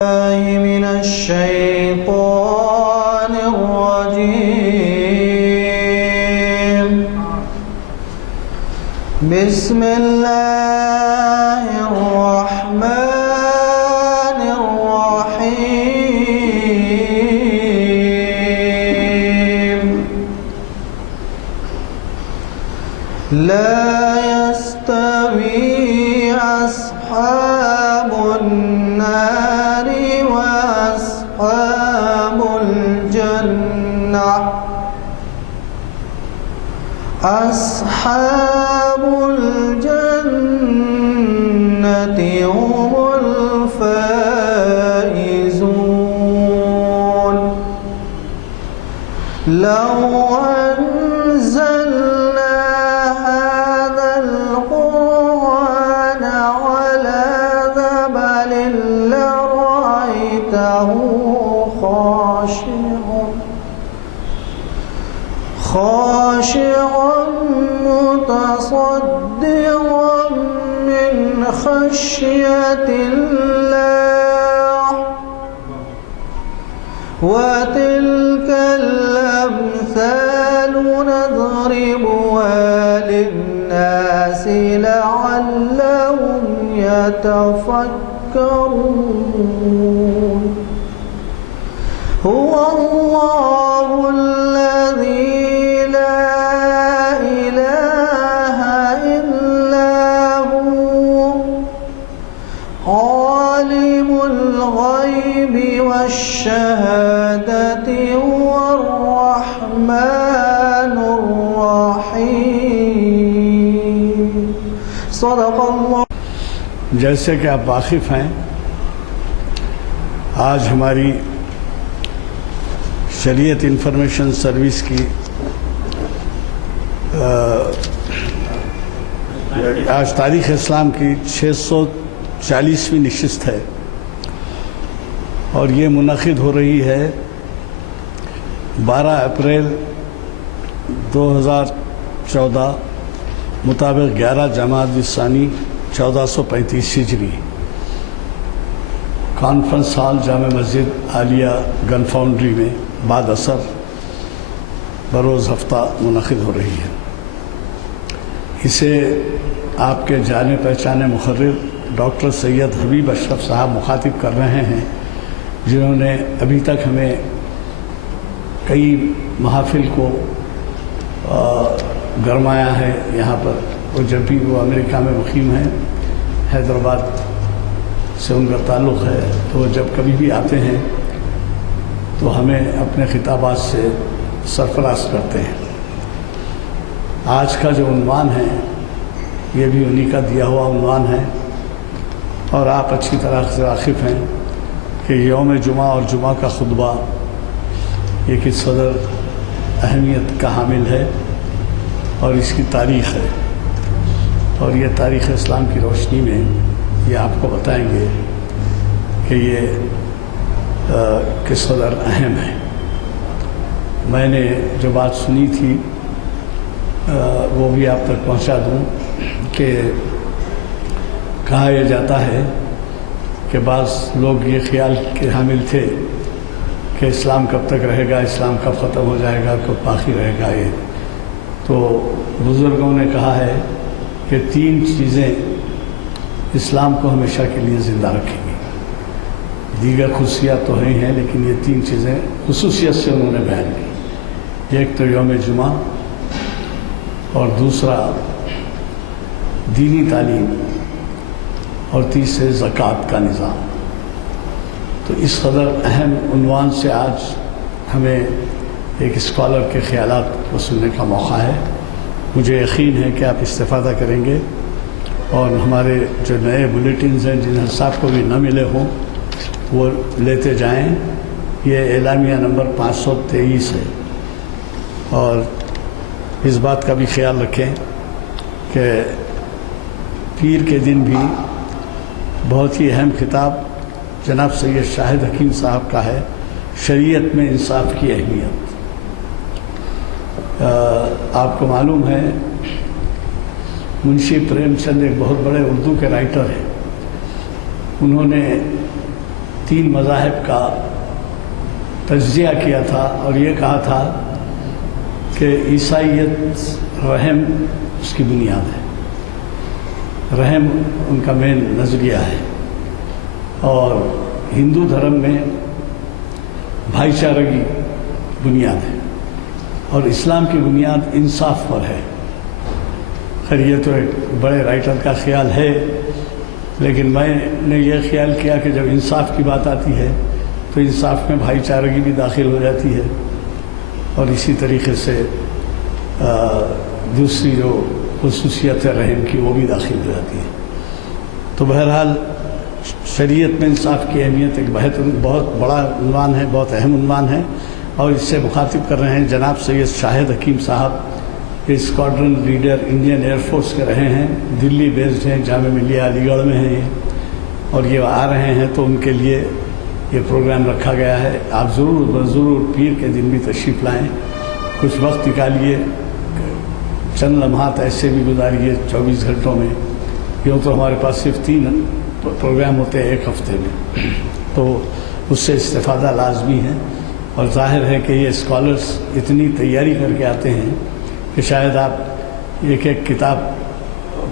من الشيطان الرجيم. بسم الله الرحمن الرحيم. لا يستوي أصحاب النار وأصحاب الجنة. أصحاب الجنة هم الفائزون. لو أنزلنا هذا القرآن على جبل لرأيته خاشعا متصدعا من خشية الله. وتلك الأمثال نضربها للناس لعلهم يتفكرون. هو الله الذي لا إله إلا هو عالم الغيب والشهادة هو الرحمن الرحيم. صدق اللہ. جیسے کہ آپ واقف ہیں، آج ہماری شریعت انفارمیشن سروس کی آج تاریخ اسلام کی 640ویں نشست ہے اور یہ منعقد ہو رہی ہے 12 اپریل 2014 مطابق 11 جمادی الثانی 1435 ہجری. کانفرنس ہال جامع مسجد عالیہ گن فاؤنڈری میں بعد اثر بروز ہفتہ منعقد ہو رہی ہے. اسے آپ کے جانے پہچانے مقرر ڈاکٹر سید حبیب اشرف صاحب مخاطب کر رہے ہیں، جنہوں نے ابھی تک ہمیں کئی محافل کو گرمایا ہے یہاں پر. اور جب بھی وہ امریکہ میں مقیم ہیں، حیدرآباد سے ان کا تعلق ہے، تو وہ جب کبھی بھی آتے ہیں تو ہمیں اپنے خطابات سے سرفراز کرتے ہیں. آج کا جو عنوان ہے یہ بھی انہی کا دیا ہوا عنوان ہے، اور آپ اچھی طرح سے واقف ہیں کہ یوم جمعہ اور جمعہ کا خطبہ یہ کس قدر اہمیت کا حامل ہے اور اس کی تاریخ ہے. اور یہ تاریخ اسلام کی روشنی میں یہ آپ کو بتائیں گے کہ یہ کس قدر اہم ہے. میں نے جو بات سنی تھی وہ بھی آپ تک پہنچا دوں کہ کہا یہ جاتا ہے کہ بعض لوگ یہ خیال کے حامل تھے کہ اسلام کب تک رہے گا، اسلام کب ختم ہو جائے گا، کب باقی رہے گا. یہ تو بزرگوں نے کہا ہے کہ 3 چیزیں اسلام کو ہمیشہ کے لیے زندہ رکھیں گی. دیگر خصوصیات تو ہیں لیکن یہ 3 چیزیں خصوصیت سے انہوں نے بیان کی. ایک تو یوم جمعہ، اور دوسرا دینی تعلیم، اور تیسرے زکوٰۃ کا نظام. تو اس قدر اہم عنوان سے آج ہمیں ایک اسکالر کے خیالات کو سننے کا موقع ہے. مجھے یقین ہے کہ آپ استفادہ کریں گے اور ہمارے جو نئے بلیٹنز ہیں جن حساب کو بھی نہ ملے ہوں وہ لیتے جائیں. یہ اعلامیہ نمبر 523 ہے. اور اس بات کا بھی خیال رکھیں کہ پیر کے دن بھی بہت ہی اہم خطاب جناب سید شاہد حکیم صاحب کا ہے، شریعت میں انصاف کی اہمیت. آپ کو معلوم ہے منشی پریم چند ایک بہت بڑے اردو کے رائٹر ہیں. انہوں نے 3 مذاہب کا تجزیہ کیا تھا اور یہ کہا تھا کہ عیسائیت رحم اس کی بنیاد ہے، رحم ان کا مین نظریہ ہے، اور ہندو دھرم میں بھائی چارگی بنیاد ہے، اور اسلام کی بنیاد انصاف پر ہے۔ خیر یہ تو ایک بڑے رائٹر کا خیال ہے، لیکن میں نے یہ خیال کیا کہ جب انصاف کی بات آتی ہے تو انصاف میں بھائی چارگی بھی داخل ہو جاتی ہے، اور اسی طریقے سے دوسری جو خصوصیت ہے رحم کی وہ بھی داخل ہو جاتی ہے۔ تو بہرحال شریعت میں انصاف کی اہمیت ایک بہت بڑا عنوان ہے، بہت اہم عنوان ہے، اور اس سے مخاطب کر رہے ہیں جناب سید شاہد حکیم صاحب، یہ squadron leader Indian air force کے رہے ہیں، دلی بیسڈ ہیں، جامعہ ملیہ علی گڑھ میں ہیں یہ، اور یہ آ رہے ہیں تو ان کے لیے یہ پروگرام رکھا گیا ہے۔ آپ ضرور پیر کے دن بھی تشریف لائیں، کچھ وقت نکالیے، چند لمحات ایسے بھی گزاریے 24 گھنٹوں میں، کیوں تو ہمارے پاس صرف 3 پروگرام ہوتے ہیں ایک ہفتے میں، تو اس سے استفادہ لازمی ہے۔ اور ظاہر ہے کہ یہ اسکالرس اتنی تیاری کر کے آتے ہیں کہ شاید آپ ایک کتاب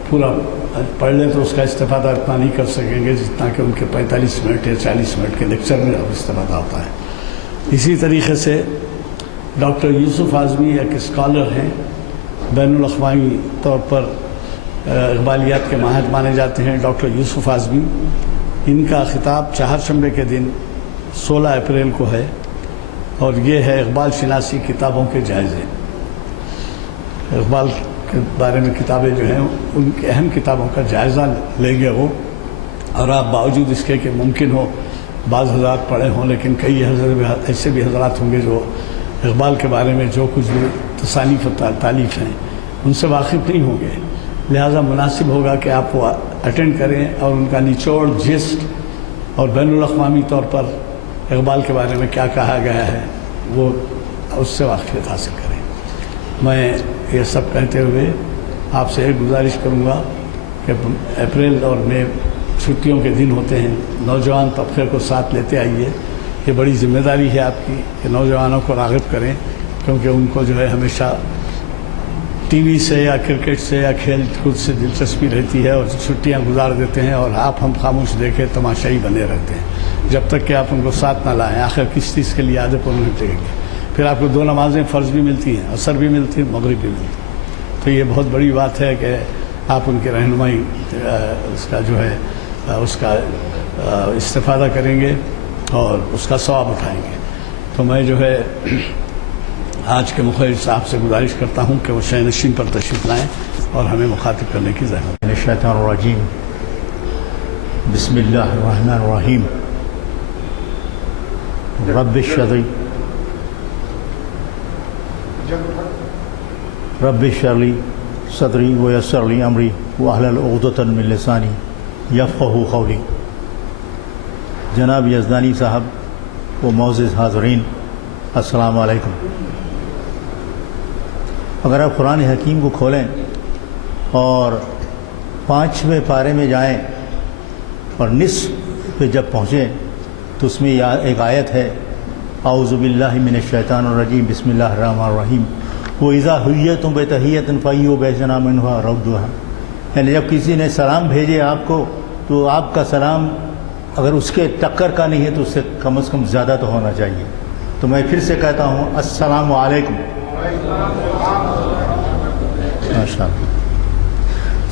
پورا پڑھ لیں تو اس کا استفادہ اتنا نہیں کر سکیں گے جتنا کہ ان کے 45 منٹ یا 40 منٹ کے لیکچر میں اب استفادہ ہوتا ہے۔ اسی طریقے سے ڈاکٹر یوسف اعظمی ایک اسکالر ہیں، بین الاقوامی طور پر اقبالیات کے ماہر مانے جاتے ہیں ڈاکٹر یوسف اعظمی۔ ان کا خطاب چہارشنبے کے دن 16 اپریل کو ہے، اور یہ ہے اقبال شناسی کتابوں کے جائزے۔ اقبال کے بارے میں کتابیں جو ہیں ان کی اہم کتابوں کا جائزہ لیں گے وہ، اور آپ باوجود اس کے کہ ممکن ہو بعض حضرات پڑھے ہوں، لیکن کئی حضرات ایسے بھی حضرات ہوں گے جو اقبال کے بارے میں جو کچھ بھی تصانیف و تالیف ہیں ان سے واقف نہیں ہوں گے، لہٰذا مناسب ہوگا کہ آپ وہ اٹینڈ کریں اور ان کا نچوڑ جسٹ اور بین الاقوامی طور پر اقبال کے بارے میں کیا کہا گیا ہے وہ اس سے واقفیت حاصل کریں۔ میں یہ سب کہتے ہوئے آپ سے ایک گزارش کروں گا کہ اپریل اور مئی چھٹیوں کے دن ہوتے ہیں، نوجوان طبقے کو ساتھ لیتے آئیے، یہ بڑی ذمہ داری ہے آپ کی کہ نوجوانوں کو راغب کریں، کیونکہ ان کو جو ہے ہمیشہ ٹی وی سے یا کرکٹ سے یا کھیل کود سے دلچسپی رہتی ہے، اور چھٹیاں گزار دیتے ہیں، اور ہم خاموش دیکھے تماشائی بنے رہتے ہیں جب تک کہ آپ ان کو ساتھ نہ لائیں۔ آخر کس چیز کے لیے آدھے پورے گھنٹے کے لیے پھر آپ کو 2 نمازیں فرض بھی ملتی ہیں، عصر بھی ملتی ہے، مغرب بھی ملتی ہے، تو یہ بہت بڑی بات ہے کہ آپ ان کی رہنمائی اس کا جو ہے اس کا استفادہ کریں گے اور اس کا ثواب اٹھائیں گے۔ تو میں جو ہے آج کے مخرج صاحب سے گزارش کرتا ہوں کہ وہ شینشین پر تشریف لائیں اور ہمیں مخاطب کرنے کی زحمت۔ الشیطان الرجیم، بسم اللہ الرحمن الرحیم، رب اشرح لی صدری ویسر لی امری واحلل عقدۃ من لسانی یفقہوا قولی۔ جناب یزدانی صاحب و معزز حاضرین، السلام علیکم۔ اگر آپ قرآن حکیم کو کھولیں اور 5ویں پارے میں جائیں اور نصف پہ جب پہنچیں تو اس میں ایک آیت ہے، اعوذ باللہ من الشیطان الرجیم، بسم اللہ الرحمن الرحیم، وَإِذَا حُيِّيتُم بِتَحِيَّةٍ فَحَيُّوا بِأَحْسَنَ مِنْهَا أَوْ رُدُّوهَا۔ یعنی جب کسی نے سلام بھیجے آپ کو تو آپ کا سلام اگر اس کے ٹکر کا نہیں ہے تو اس سے کم از کم زیادہ تو ہونا چاہیے۔ تو میں پھر سے کہتا ہوں السلام علیکم۔ ماشاء اللہ۔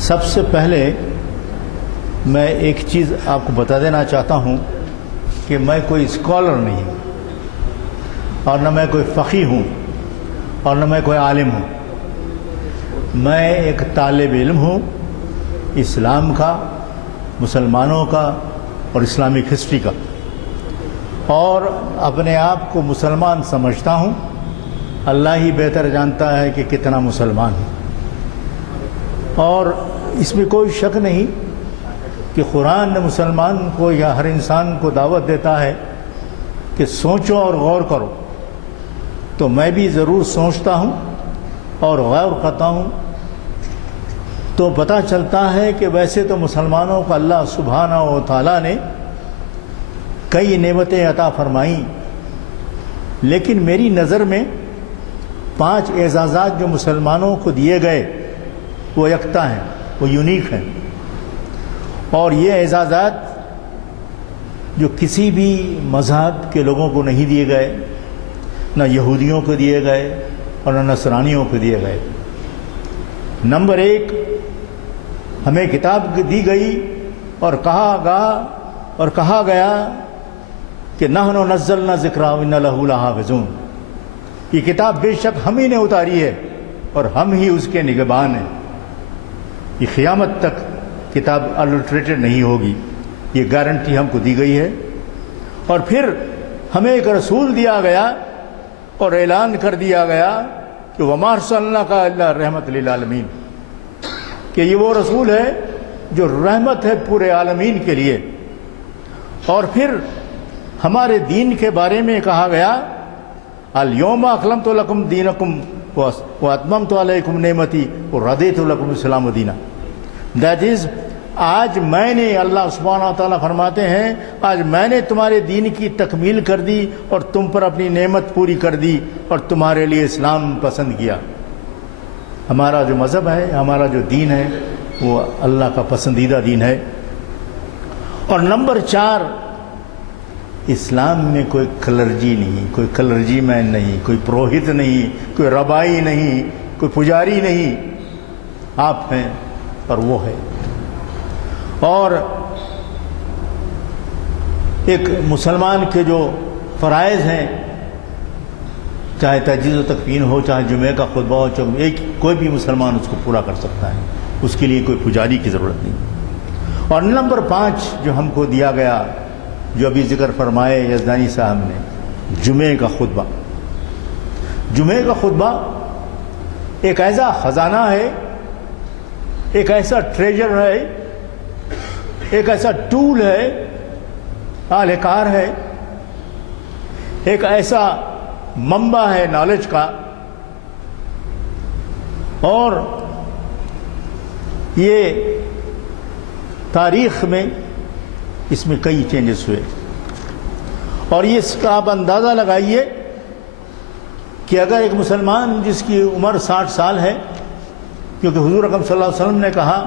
سب سے پہلے میں ایک چیز آپ کو بتا دینا چاہتا ہوں کہ میں کوئی اسکالر نہیں ہوں، اور نہ میں کوئی فقیہ ہوں، اور نہ میں کوئی عالم ہوں۔ میں ایک طالب علم ہوں اسلام کا، مسلمانوں کا اور اسلامک ہسٹری کا، اور اپنے آپ کو مسلمان سمجھتا ہوں۔ اللہ ہی بہتر جانتا ہے کہ کتنا مسلمان ہوں، اور اس میں کوئی شک نہیں کہ قرآن مسلمان کو یا ہر انسان کو دعوت دیتا ہے کہ سوچو اور غور کرو، تو میں بھی ضرور سوچتا ہوں اور غور کرتا ہوں، تو پتہ چلتا ہے کہ ویسے تو مسلمانوں کو اللہ سبحانہ و تعالیٰ نے کئی نعمتیں عطا فرمائیں، لیکن میری نظر میں 5 اعزازات جو مسلمانوں کو دیے گئے وہ یکتا ہیں، وہ یونیک ہیں، اور یہ اعزازات جو کسی بھی مذہب کے لوگوں کو نہیں دیے گئے، نہ یہودیوں کو دیے گئے اور نہ نصرانیوں کو دیے گئے۔ نمبر 1، ہمیں کتاب دی گئی اور کہا گیا کہ نحن نزلنا ذکر وإنا لہ لحافظون، یہ کتاب بے شک ہم ہی نے اتاری ہے اور ہم ہی اس کے نگہبان ہیں، یہ قیامت تک کتاب الٹریٹڈ نہیں ہوگی، یہ گارنٹی ہم کو دی گئی ہے۔ اور پھر ہمیں ایک رسول دیا گیا اور اعلان کر دیا گیا کہ وما ارسلناک الا رحمۃ للعالمین، کہ یہ وہ رسول ہے جو رحمت ہے پورے عالمین کے لیے۔ اور پھر ہمارے دین کے بارے میں کہا گیا الیوم اکملت لکم دینکم واتممت علیکم نعمتی ورضیت لکم الاسلام دینا، دیٹ از آج میں نے، اللہ سبحانہ و تعالیٰ فرماتے ہیں آج میں نے تمہارے دین کی تکمیل کر دی اور تم پر اپنی نعمت پوری کر دی اور تمہارے لیے اسلام پسند کیا۔ ہمارا جو مذہب ہے، ہمارا جو دین ہے، وہ اللہ کا پسندیدہ دین ہے۔ اور نمبر 4، اسلام میں کوئی کلرجی نہیں، کوئی کلرجی مین نہیں، کوئی پروہت نہیں، کوئی ربائی نہیں، کوئی پجاری نہیں، آپ ہیں اور وہ ہے۔ اور ایک مسلمان کے جو فرائض ہیں، چاہے تجوید و تکفین ہو، چاہے جمعہ کا خطبہ ہو، کوئی بھی مسلمان اس کو پورا کر سکتا ہے، اس کے لیے کوئی پجاری کی ضرورت نہیں۔ اور نمبر 5 جو ہم کو دیا گیا، جو ابھی ذکر فرمائے یزدانی صاحب نے، جمعہ کا خطبہ۔ جمعہ کا خطبہ ایک ایسا خزانہ ہے، ایک ایسا ٹریجر ہے، ایک ایسا ٹول ہے، آلہ کار ہے، ایک ایسا منبع ہے نالج کا۔ اور یہ تاریخ میں اس میں کئی چینجز ہوئے، اور یہ اس کا آپ اندازہ لگائیے کہ اگر ایک مسلمان جس کی عمر 60 سال ہے، کیونکہ حضور اکرم صلی اللہ علیہ وسلم نے کہا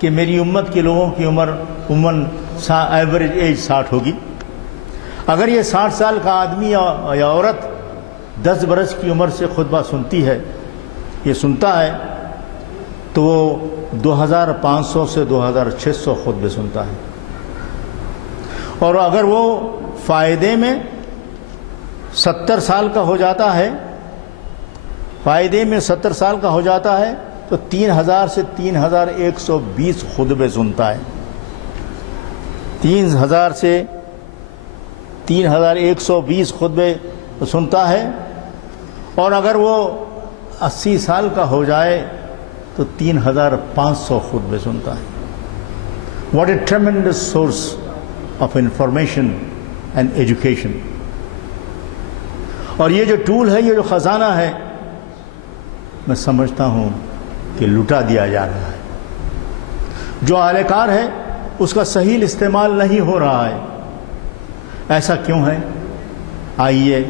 کہ میری امت کے لوگوں کی عمر عموماً ایوریج ایج 60 ہوگی، اگر یہ 60 سال کا آدمی یا عورت 10 برس کی عمر سے خطبہ سنتی ہے، یہ سنتا ہے، تو وہ 2500 سے 2600 خطبے سنتا ہے۔ اور اگر وہ فائدے میں 70 سال کا ہو جاتا ہے، فائدے میں 70 سال کا ہو جاتا ہے، تو 3000 سے 3120 خطبے سنتا ہے، 3000 سے 3120 خطبے سنتا ہے۔ اور اگر وہ 80 سال کا ہو جائے تو 3500 خطبے سنتا ہے۔ What a tremendous source of information and education. اور یہ جو ٹول ہے، یہ جو خزانہ ہے، میں سمجھتا ہوں کہ لٹا دیا جا رہا ہے۔ جو اہل کار ہے اس کا صحیح استعمال نہیں ہو رہا ہے۔ ایسا کیوں ہے؟ آئیے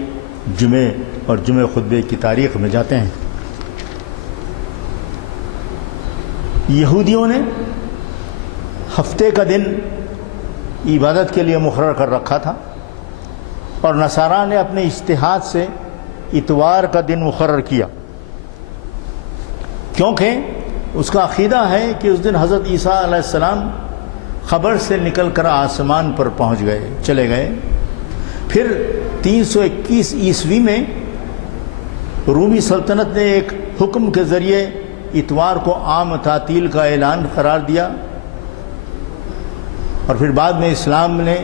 جمعے اور جمعہ خطبے کی تاریخ میں جاتے ہیں۔ یہودیوں نے ہفتے کا دن عبادت کے لیے مقرر کر رکھا تھا، اور نصارہ نے اپنے اجتہاد سے اتوار کا دن مقرر کیا، کیونکہ اس کا عقیدہ ہے کہ اس دن حضرت عیسیٰ علیہ السلام قبر سے نکل کر آسمان پر چلے گئے۔ پھر 321 عیسوی میں رومی سلطنت نے ایک حکم کے ذریعے اتوار کو عام تعطیل کا اعلان قرار دیا، اور پھر بعد میں اسلام نے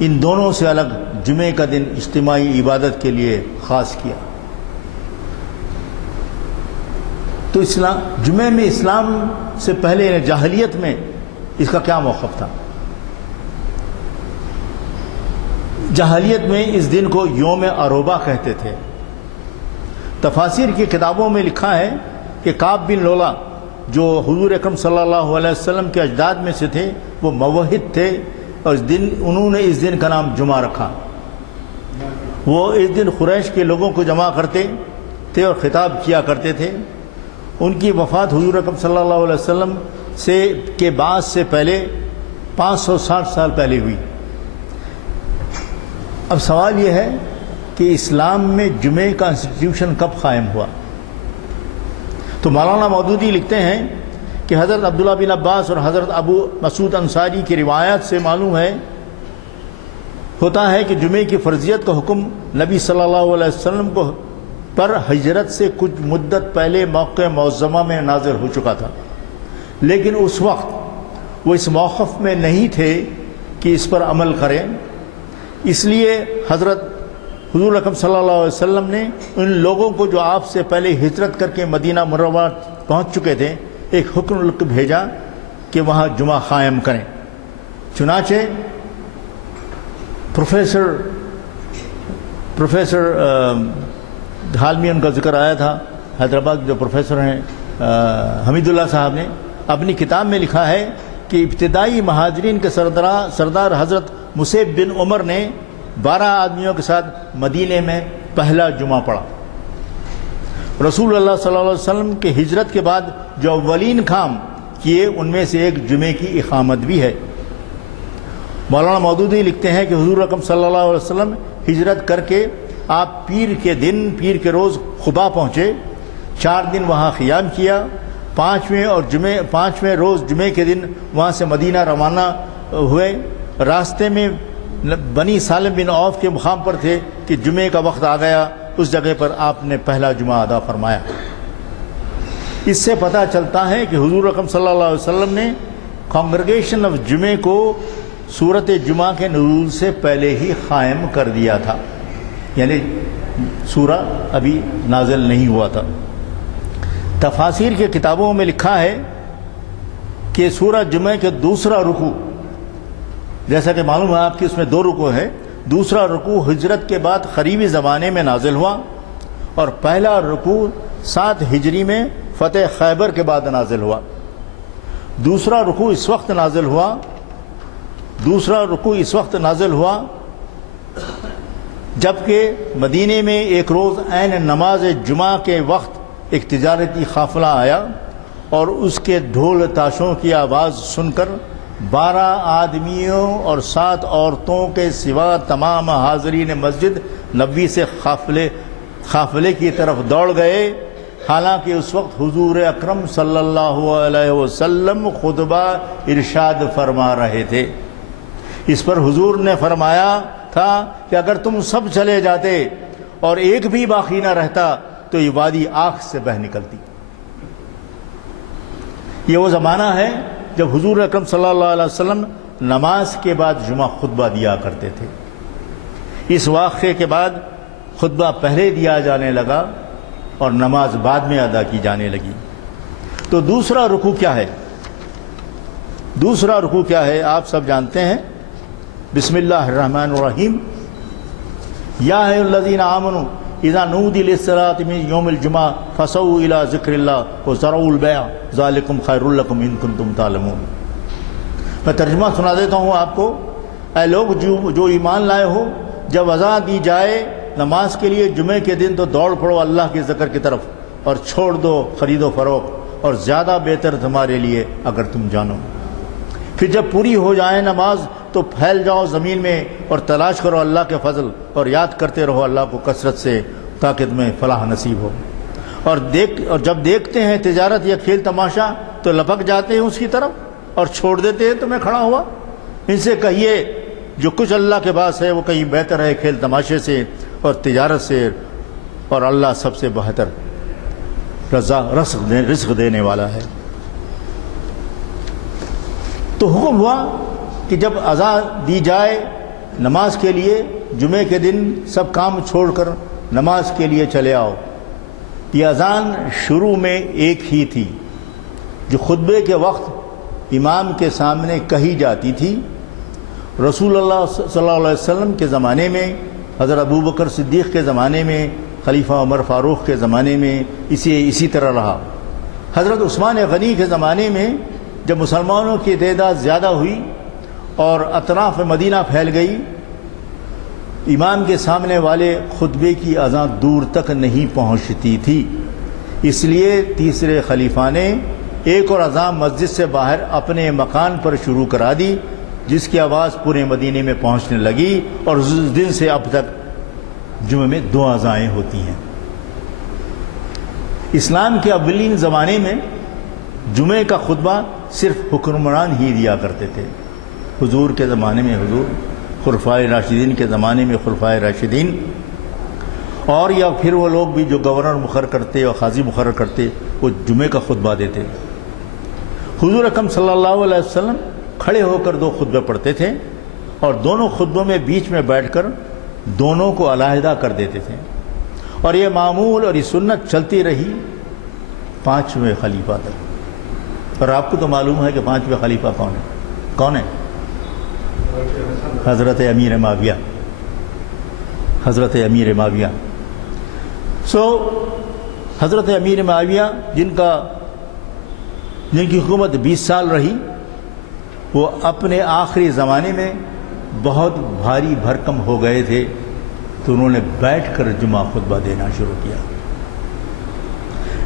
ان دونوں سے الگ جمعے کا دن اجتماعی عبادت کے لیے خاص کیا۔ تو جمعے میں اسلام سے پہلے جاہلیت میں اس کا کیا موقف تھا؟ جاہلیت میں اس دن کو یوم عروبہ کہتے تھے۔ تفاسیر کی کتابوں میں لکھا ہے کہ کعب بن لولا، جو حضور اکرم صلی اللہ علیہ وسلم کے اجداد میں سے تھے، وہ موحد تھے اور انہوں نے اس دن کا نام جمعہ رکھا۔ وہ اس دن قریش کے لوگوں کو جمع کرتے تھے اور خطاب کیا کرتے تھے۔ ان کی وفات حضور اکرم صلی اللہ علیہ وسلم کے بعد سے پہلے 560 سال پہلے ہوئی۔ اب سوال یہ ہے کہ اسلام میں جمعے کا انسٹیٹیوشن کب قائم ہوا؟ تو مولانا مودودی لکھتے ہیں کہ حضرت عبداللہ بن عباس اور حضرت ابو مسعود انصاری کی روایات سے معلوم ہوتا ہے کہ جمعے کی فرضیت کا حکم نبی صلی اللہ علیہ وسلم کو پر ہجرت سے کچھ مدت پہلے موقع معظمہ میں نازل ہو چکا تھا، لیکن اس وقت وہ اس موقف میں نہیں تھے کہ اس پر عمل کریں۔ اس لیے حضرت حضور اکرم صلی اللہ علیہ وسلم نے ان لوگوں کو جو آپ سے پہلے ہجرت کر کے مدینہ منورہ پہنچ چکے تھے ایک حکم لکھ بھیجا کہ وہاں جمعہ قائم کریں۔ چنانچہ پروفیسر حالمی ان کا ذکر آیا تھا، حیدرآباد جو پروفیسر ہیں حمید اللہ صاحب نے اپنی کتاب میں لکھا ہے کہ ابتدائی مہاجرین کے سردار حضرت مصعب بن عمر نے 12 آدمیوں کے ساتھ مدینے میں پہلا جمعہ پڑھا۔ رسول اللہ صلی اللہ علیہ وسلم کے ہجرت کے بعد جو اولین کام کیے ان میں سے ایک جمعے کی اقامت بھی ہے۔ مولانا مودودی لکھتے ہیں کہ حضور اکرم صلی اللہ علیہ وسلم ہجرت کر کے آپ پیر کے روز قباء پہنچے، 4 دن وہاں قیام کیا، 5ویں روز جمعے کے دن وہاں سے مدینہ روانہ ہوئے۔ راستے میں بنی سالم بن عوف کے مقام پر تھے کہ جمعے کا وقت آ گیا، اس جگہ پر آپ نے پہلا جمعہ ادا فرمایا۔ اس سے پتہ چلتا ہے کہ حضور اکرم صلی اللہ علیہ وسلم نے کانگریگیشن آف جمعے کو سورت جمعہ کے نزول سے پہلے ہی قائم کر دیا تھا، یعنی سورہ ابھی نازل نہیں ہوا تھا۔ تفاسیر کے کتابوں میں لکھا ہے کہ سورہ جمعہ کے دوسرا رکوع، جیسا کہ معلوم ہے آپ کی اس میں 2 رکوع ہے، دوسرا رکوع ہجرت کے بعد قریبی زمانے میں نازل ہوا اور پہلا رکوع 7 ہجری میں فتح خیبر کے بعد نازل ہوا۔ دوسرا رکوع اس وقت نازل ہوا جبکہ مدینے میں ایک روز عین نماز جمعہ کے وقت ایک تجارتی قافلہ آیا اور اس کے ڈھول تاشوں کی آواز سن کر 12 آدمیوں اور 7 عورتوں کے سوا تمام حاضرین مسجد نبوی سے قافلے کی طرف دوڑ گئے، حالانکہ اس وقت حضور اکرم صلی اللہ علیہ وسلم خطبہ ارشاد فرما رہے تھے۔ اس پر حضور نے فرمایا تھا کہ اگر تم سب چلے جاتے اور ایک بھی باقی نہ رہتا تو یہ وادی آنکھ سے بہہ نکلتی۔ یہ وہ زمانہ ہے جب حضور اکرم صلی اللہ علیہ وسلم نماز کے بعد جمعہ خطبہ دیا کرتے تھے۔ اس واقعے کے بعد خطبہ پہلے دیا جانے لگا اور نماز بعد میں ادا کی جانے لگی۔ تو دوسرا رکوع کیا ہے؟ دوسرا رکوع کیا ہے آپ سب جانتے ہیں۔ بسم اللہ الرحمن الرحیم، یا ایھا الذین آمنوا اذا نودی للصلاۃ من یوم الجمعہ فسعوا الی ذکر اللہ وذروا البیع ذالکم خیر لکم ان کنتم تعلمون۔ میں ترجمہ سنا دیتا ہوں آپ کو۔ اے لوگ جو ایمان لائے ہو، جب اذان دی جائے نماز کے لیے جمعے کے دن تو دوڑ پڑو اللہ کے ذکر کی طرف اور چھوڑ دو خرید و فروخت، اور زیادہ بہتر تمہارے لیے اگر تم جانو۔ پھر جب پوری ہو جائے نماز تو پھیل جاؤ زمین میں اور تلاش کرو اللہ کے فضل اور یاد کرتے رہو اللہ کو کثرت سے تاکہ تمہیں فلاح نصیب ہو۔ اور جب دیکھتے ہیں تجارت یا کھیل تماشا تو لپک جاتے ہیں اس کی طرف اور چھوڑ دیتے ہیں تمہیں کھڑا ہوا۔ ان سے کہیے جو کچھ اللہ کے پاس ہے وہ کہیں بہتر ہے کھیل تماشے سے اور تجارت سے، اور اللہ سب سے بہتر رزق دینے والا ہے۔ تو حکم ہوا کہ جب اذان دی جائے نماز کے لیے جمعے کے دن سب کام چھوڑ کر نماز کے لیے چلے آؤ۔ یہ اذان شروع میں ایک ہی تھی جو خطبے کے وقت امام کے سامنے کہی جاتی تھی۔ رسول اللہ صلی اللہ علیہ وسلم کے زمانے میں، حضرت ابوبکر صدیق کے زمانے میں، خلیفہ عمر فاروق کے زمانے میں اسی طرح رہا۔ حضرت عثمان غنی کے زمانے میں جب مسلمانوں کی تعداد زیادہ ہوئی اور اطراف مدینہ پھیل گئی، امام کے سامنے والے خطبے کی اذان دور تک نہیں پہنچتی تھی، اس لیے تیسرے خلیفہ نے ایک اور اذان مسجد سے باہر اپنے مکان پر شروع کرا دی، جس کی آواز پورے مدینے میں پہنچنے لگی، اور اس دن سے اب تک جمعے میں 2 اذانیں ہوتی ہیں۔ اسلام کے اولین زمانے میں جمعے کا خطبہ صرف حکمران ہی دیا کرتے تھے۔ حضور کے زمانے میں حضور، خلفائے راشدین کے زمانے میں خلفائے راشدین، اور یا پھر وہ لوگ بھی جو گورنر مقرر کرتے اور قاضی مقرر کرتے، وہ جمعے کا خطبہ دیتے۔ حضور اکرم صلی اللہ علیہ وسلم کھڑے ہو کر 2 خطبے پڑھتے تھے، اور دونوں خطبوں میں بیچ میں بیٹھ کر دونوں کو علیحدہ کر دیتے تھے، اور یہ معمول اور یہ سنت چلتی رہی 5ویں خلیفہ تک۔ اور آپ کو تو معلوم ہے کہ 5ویں خلیفہ کون ہے؟ حضرت امیر معاویہ، حضرت امیر معاویہ۔ حضرت امیر معاویہ جن کی حکومت 20 سال رہی، وہ اپنے آخری زمانے میں بہت بھاری بھرکم ہو گئے تھے، تو انہوں نے بیٹھ کر جمعہ خطبہ دینا شروع کیا۔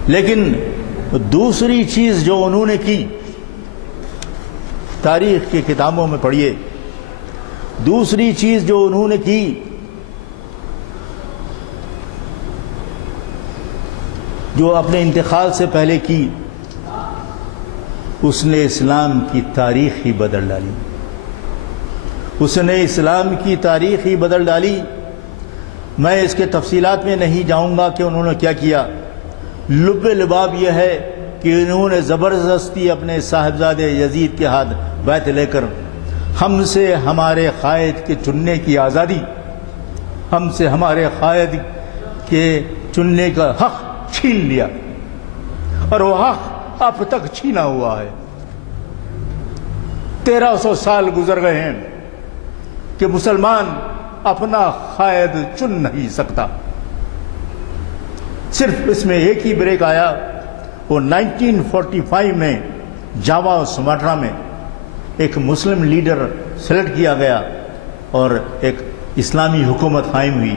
لیکن دوسری چیز جو انہوں نے کی، تاریخ کی کتابوں میں پڑھیے، دوسری چیز جو انہوں نے کی، جو اپنے انتقال سے پہلے کی، اس نے اسلام کی تاریخ ہی بدل ڈالی۔ اس نے اسلام کی تاریخ ہی بدل ڈالی۔ میں اس کے تفصیلات میں نہیں جاؤں گا کہ انہوں نے کیا کیا۔ لب لباب یہ ہے کہ انہوں نے زبردستی اپنے صاحبزادے یزید کے ہاتھ بیعت لے کر ہم سے ہمارے قائد کے چننے کی آزادی، ہم سے ہمارے قائد کے چننے کا حق چھین لیا، اور وہ حق اب تک چھینا ہوا ہے۔ 1300 سال گزر گئے ہیں کہ مسلمان اپنا قائد چن نہیں سکتا۔ صرف اس میں ایک ہی بریک آیا، وہ 1945 میں جاوا اور سماٹرا میں ایک مسلم لیڈر سلیکٹ کیا گیا، اور ایک اسلامی حکومت قائم ہوئی،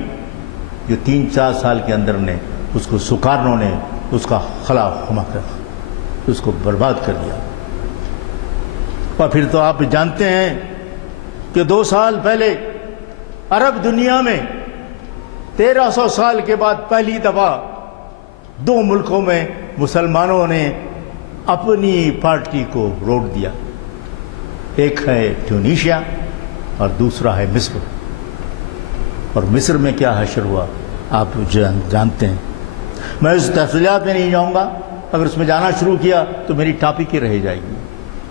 جو 3-4 سال کے اندر نے اس کو سکارنوں نے اس کا خلا خما کر اس کو برباد کر دیا۔ اور پھر تو آپ جانتے ہیں کہ 2 سال پہلے عرب دنیا میں 1300 سال کے بعد پہلی دفعہ 2 ملکوں میں مسلمانوں نے اپنی پارٹی کو ووٹ دیا۔ ایک ہے ٹیونیشیا اور دوسرا ہے مصر۔ اور مصر میں کیا حشر ہوا آپ جانتے ہیں۔ میں اس تفصیلات میں نہیں جاؤں گا، اگر اس میں جانا شروع کیا تو میری ٹاپک ہی رہ جائے گی۔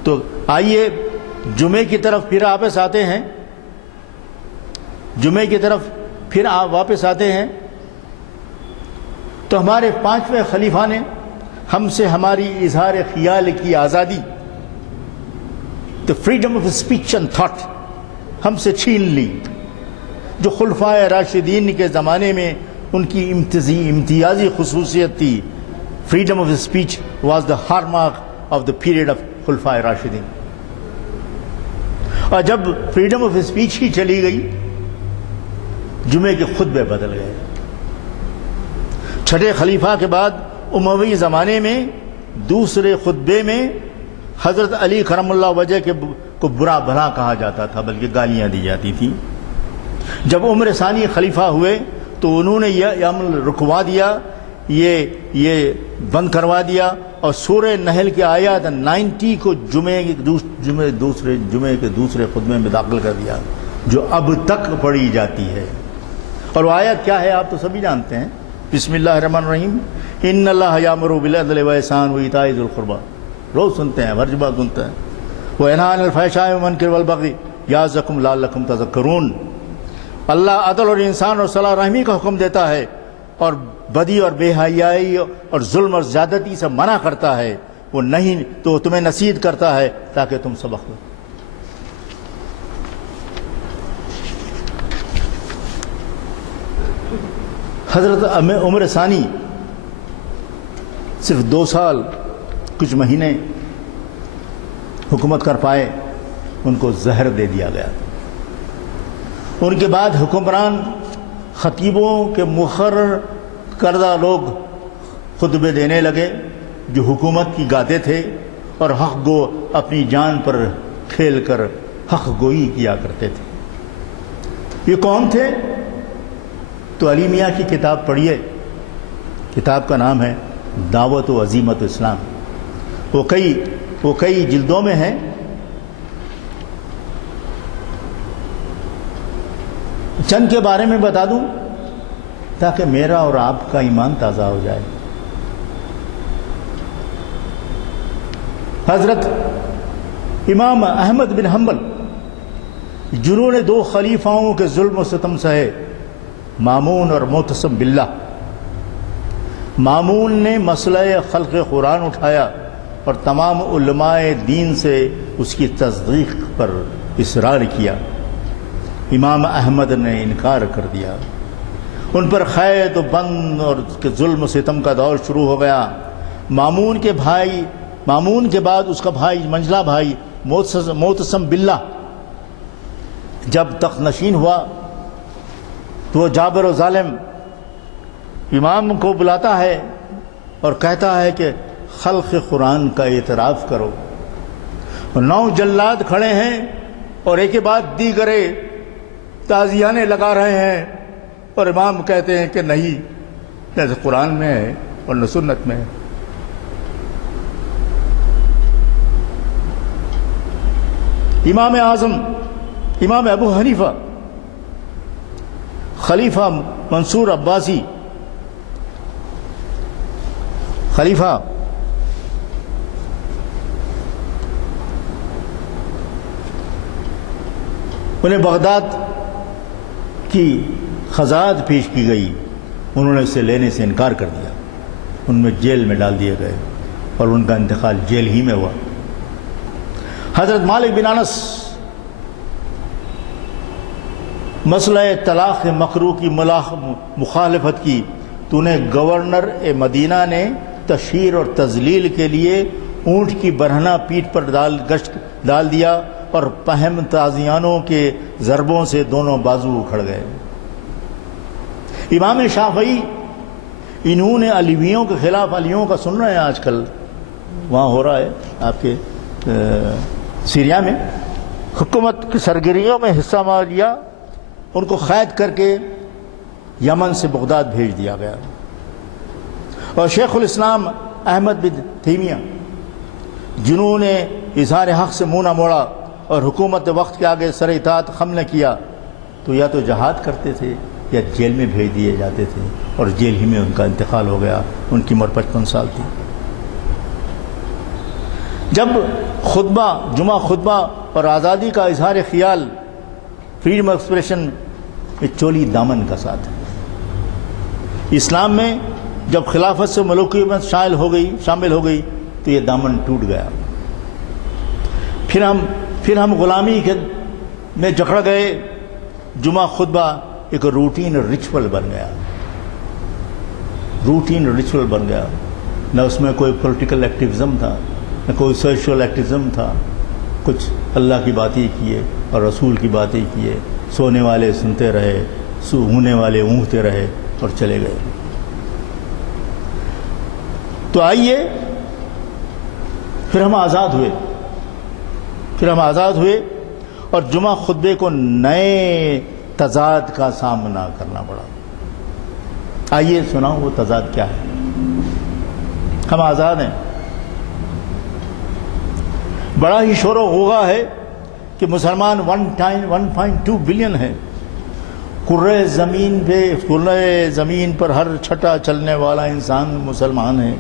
تو آئیے جمعے کی طرف پھر واپس آتے ہیں، جمعے کی طرف پھر واپس آتے ہیں۔ تو ہمارے 5ویں خلیفہ نے ہم سے ہماری اظہار خیال کی آزادی، the freedom of speech and thought، ہم سے چھین لی، جو خلفائے راشدین کے زمانے میں ان کی امتیازی خصوصیت تھی۔ freedom of speech was the hallmark of the period of خلفائے راشدین۔ اور جب freedom of speech ہی چلی گئی، جمعے کے خطبے بدل گئے۔ 6 خلیفہ کے بعد اموی زمانے میں دوسرے خطبے میں حضرت علی کرم اللہ وجہ کو برا بھلا کہا جاتا تھا، بلکہ گالیاں دی جاتی تھیں۔ جب عمر ثانی خلیفہ ہوئے تو انہوں نے یہ عمل رکوا دیا، یہ بند کروا دیا، اور سورہ نحل کی آیات 90 کو جمعے کے دوسرے خطبے میں داخل کر دیا، جو اب تک پڑھی جاتی ہے۔ اور وہ آیت کیا ہے آپ تو سبھی جانتے ہیں۔ بسم اللہ الرحمن الرحیم، ان اللہ یامر بالعدل والاحسان وایتاء ذی القربی، روز سنتے ہیں، ہر جمعہ سنتے ہیں۔ وینہی عن الفحشاء والمنکر والبغی یعظکم لعلکم تذکرون۔ اللہ عدل اور انسان اور صلح رحمی کا حکم دیتا ہے، اور بدی اور بے حیائی اور ظلم اور زیادتی سے منع کرتا ہے، وہ نہیں تو تمہیں نصیحت کرتا ہے تاکہ تم سبق لو۔ حضرت عمر ثانی صرف 2 سال کچھ مہینے حکومت کر پائے، ان کو زہر دے دیا گیا۔ ان کے بعد حکمران خطیبوں کے مقرر کردہ لوگ خطبے دینے لگے جو حکومت کی گاتے تھے اور حق گو اپنی جان پر کھیل کر حق گوئی کیا کرتے تھے۔ یہ کون تھے؟ تو علی میاں کی کتاب پڑھیے، کتاب کا نام ہے دعوت و عزیمت اسلام، وہ کئی جلدوں میں ہے۔ چند کے بارے میں بتا دوں تاکہ میرا اور آپ کا ایمان تازہ ہو جائے۔ حضرت امام احمد بن حنبل جنہوں نے 2 خلیفاؤں کے ظلم و ستم سہے، مامون اور معتصم باللہ۔ مامون نے مسئلہ خلق قرآن اٹھایا اور تمام علماء دین سے اس کی تصدیق پر اصرار کیا۔ امام احمد نے انکار کر دیا۔ ان پر قید و بند اور ظلم و ستم کا دور شروع ہو گیا۔ مامون کے بعد اس کا بھائی منجلہ بھائی معتصم باللہ جب تخت نشین ہوا تو وہ جابر و ظالم امام کو بلاتا ہے اور کہتا ہے کہ خلق قرآن کا اعتراف کرو۔ 9 جلاد کھڑے ہیں اور ایک کے بعد دیگرے تازیانے لگا رہے ہیں، اور امام کہتے ہیں کہ نہیں، نہ قرآن میں ہے اور نہ سنت میں ہے۔ امام اعظم امام ابو حنیفہ خلیفہ منصور عباسی خلیفہ انہیں بغداد کی خزائن پیش کی گئی، انہوں نے اسے لینے سے انکار کر دیا، ان میں جیل میں ڈال دیے گئے اور ان کا انتقال جیل ہی میں ہوا۔ حضرت مالک بن انس مسئلہ طلاق مکروہ کی مخالفت کی تو نے گورنر مدینہ نے تشہیر اور تذلیل کے لیے اونٹ کی برہنہ پیٹھ پر ڈال دیا اور پہم تازیانوں کے ضربوں سے دونوں بازو اکھڑ گئے۔ امام شافعی انہوں نے علیویوں کے خلاف، علیوں کا سن رہے ہیں آج کل وہاں ہو رہا ہے آپ کے سیریا میں، حکومت کی سرگرمیوں میں حصہ مار لیا، ان کو قید کر کے یمن سے بغداد بھیج دیا گیا۔ اور شیخ الاسلام احمد بن تیمیہ جنہوں نے اظہار حق سے منہ نہ موڑا اور حکومت وقت کے آگے سر اطاعت خم نہ کیا، تو یا تو جہاد کرتے تھے یا جیل میں بھیج دیے جاتے تھے، اور جیل ہی میں ان کا انتقال ہو گیا، ان کی عمر 55 سال تھی۔ جب جمعہ خطبہ اور آزادی کا اظہار خیال، فریڈم آف ایکسپریشن، چولی دامن کا ساتھ ہے۔ اسلام میں جب خلافت سے ملوکیت شامل ہو گئی تو یہ دامن ٹوٹ گیا۔ پھر ہم غلامی میں جکڑ گئے۔ جمعہ خطبہ ایک روٹین ریچول بن گیا، نہ اس میں کوئی پولیٹیکل ایکٹیویزم تھا، نہ کوئی سوشل ایکٹیویزم تھا، کچھ اللہ کی باتیں کیے اور رسول کی باتیں کیے، سونے والے سنتے رہے، اونگنے والے اونگتے رہے اور چلے گئے۔ تو آئیے پھر ہم آزاد ہوئے اور جمعہ خطبے کو نئے تضاد کا سامنا کرنا پڑا۔ آئیے سناؤں وہ تضاد کیا ہے۔ ہم آزاد ہیں، بڑا ہی شور و غوغا ہے کہ مسلمان 1.2 بلین ہے، کرۂ زمین پر ہر چھٹا چلنے والا انسان مسلمان ہے،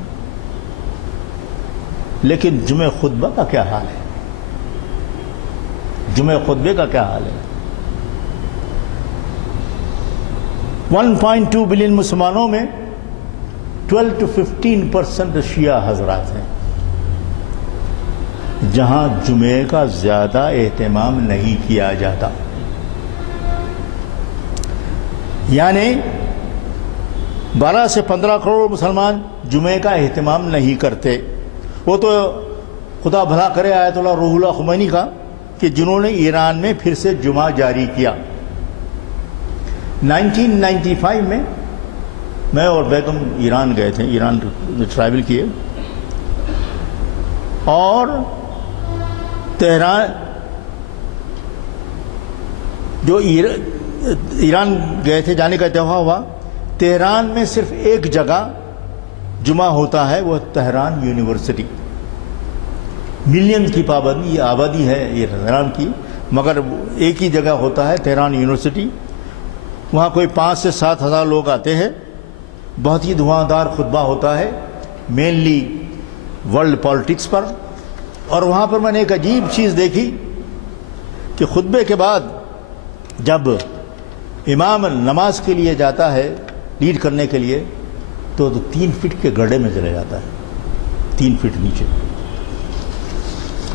لیکن جمعہ خطبہ کا کیا حال ہے؟ جمعہ خطبے کا کیا حال ہے؟ 1.2 بلین مسلمانوں میں 12 to 15% شیعہ حضرات ہیں، جہاں جمعے کا زیادہ اہتمام نہیں کیا جاتا۔ یعنی 12 سے 15 کروڑ مسلمان جمعے کا اہتمام نہیں کرتے۔ وہ تو خدا بھلا کرے آیت اللہ روح اللہ خمینی کا کہ جنہوں نے ایران میں پھر سے جمعہ جاری کیا۔ 1995 میں میں اور بیگم ایران گئے تھے، ایران ٹریول کیے، اور تہران جو ایران گئے تھے، جانے کا اتفاق ہوا، تہران میں صرف ایک جگہ جمعہ ہوتا ہے، وہ تہران یونیورسٹی۔ ملین کی پابندی آبادی ہے ایران کی، مگر ایک ہی جگہ ہوتا ہے، تہران یونیورسٹی۔ وہاں کوئی 5 سے 7 ہزار لوگ آتے ہیں، بہت ہی دھواں خطبہ ہوتا ہے، مینلی ورلڈ پالیٹکس پر۔ اور وہاں پر میں نے ایک عجیب چیز دیکھی کہ خطبے کے بعد جب امام نماز کے لیے جاتا ہے لیڈ کرنے کے لیے، تو 3 فٹ کے گڑھے میں چلے جاتا ہے، 3 فٹ نیچے۔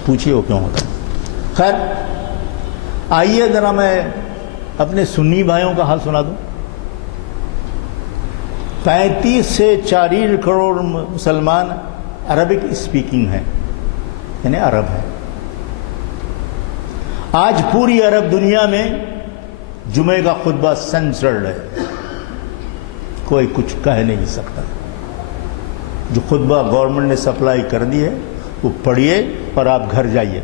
پوچھئے وہ کیوں ہوتا ہے؟ خیر، آئیے ذرا میں اپنے سنی بھائیوں کا حال سنا دوں۔ 35 سے 40 کروڑ مسلمان عربک اسپیکنگ ہیں، یعنی عرب ہیں۔ آج پوری عرب دنیا میں جمعے کا خطبہ سینسرڈ ہے، کوئی کچھ کہہ نہیں سکتا۔ جو خطبہ گورنمنٹ نے سپلائی کر دی ہے وہ پڑھیے اور آپ گھر جائیے۔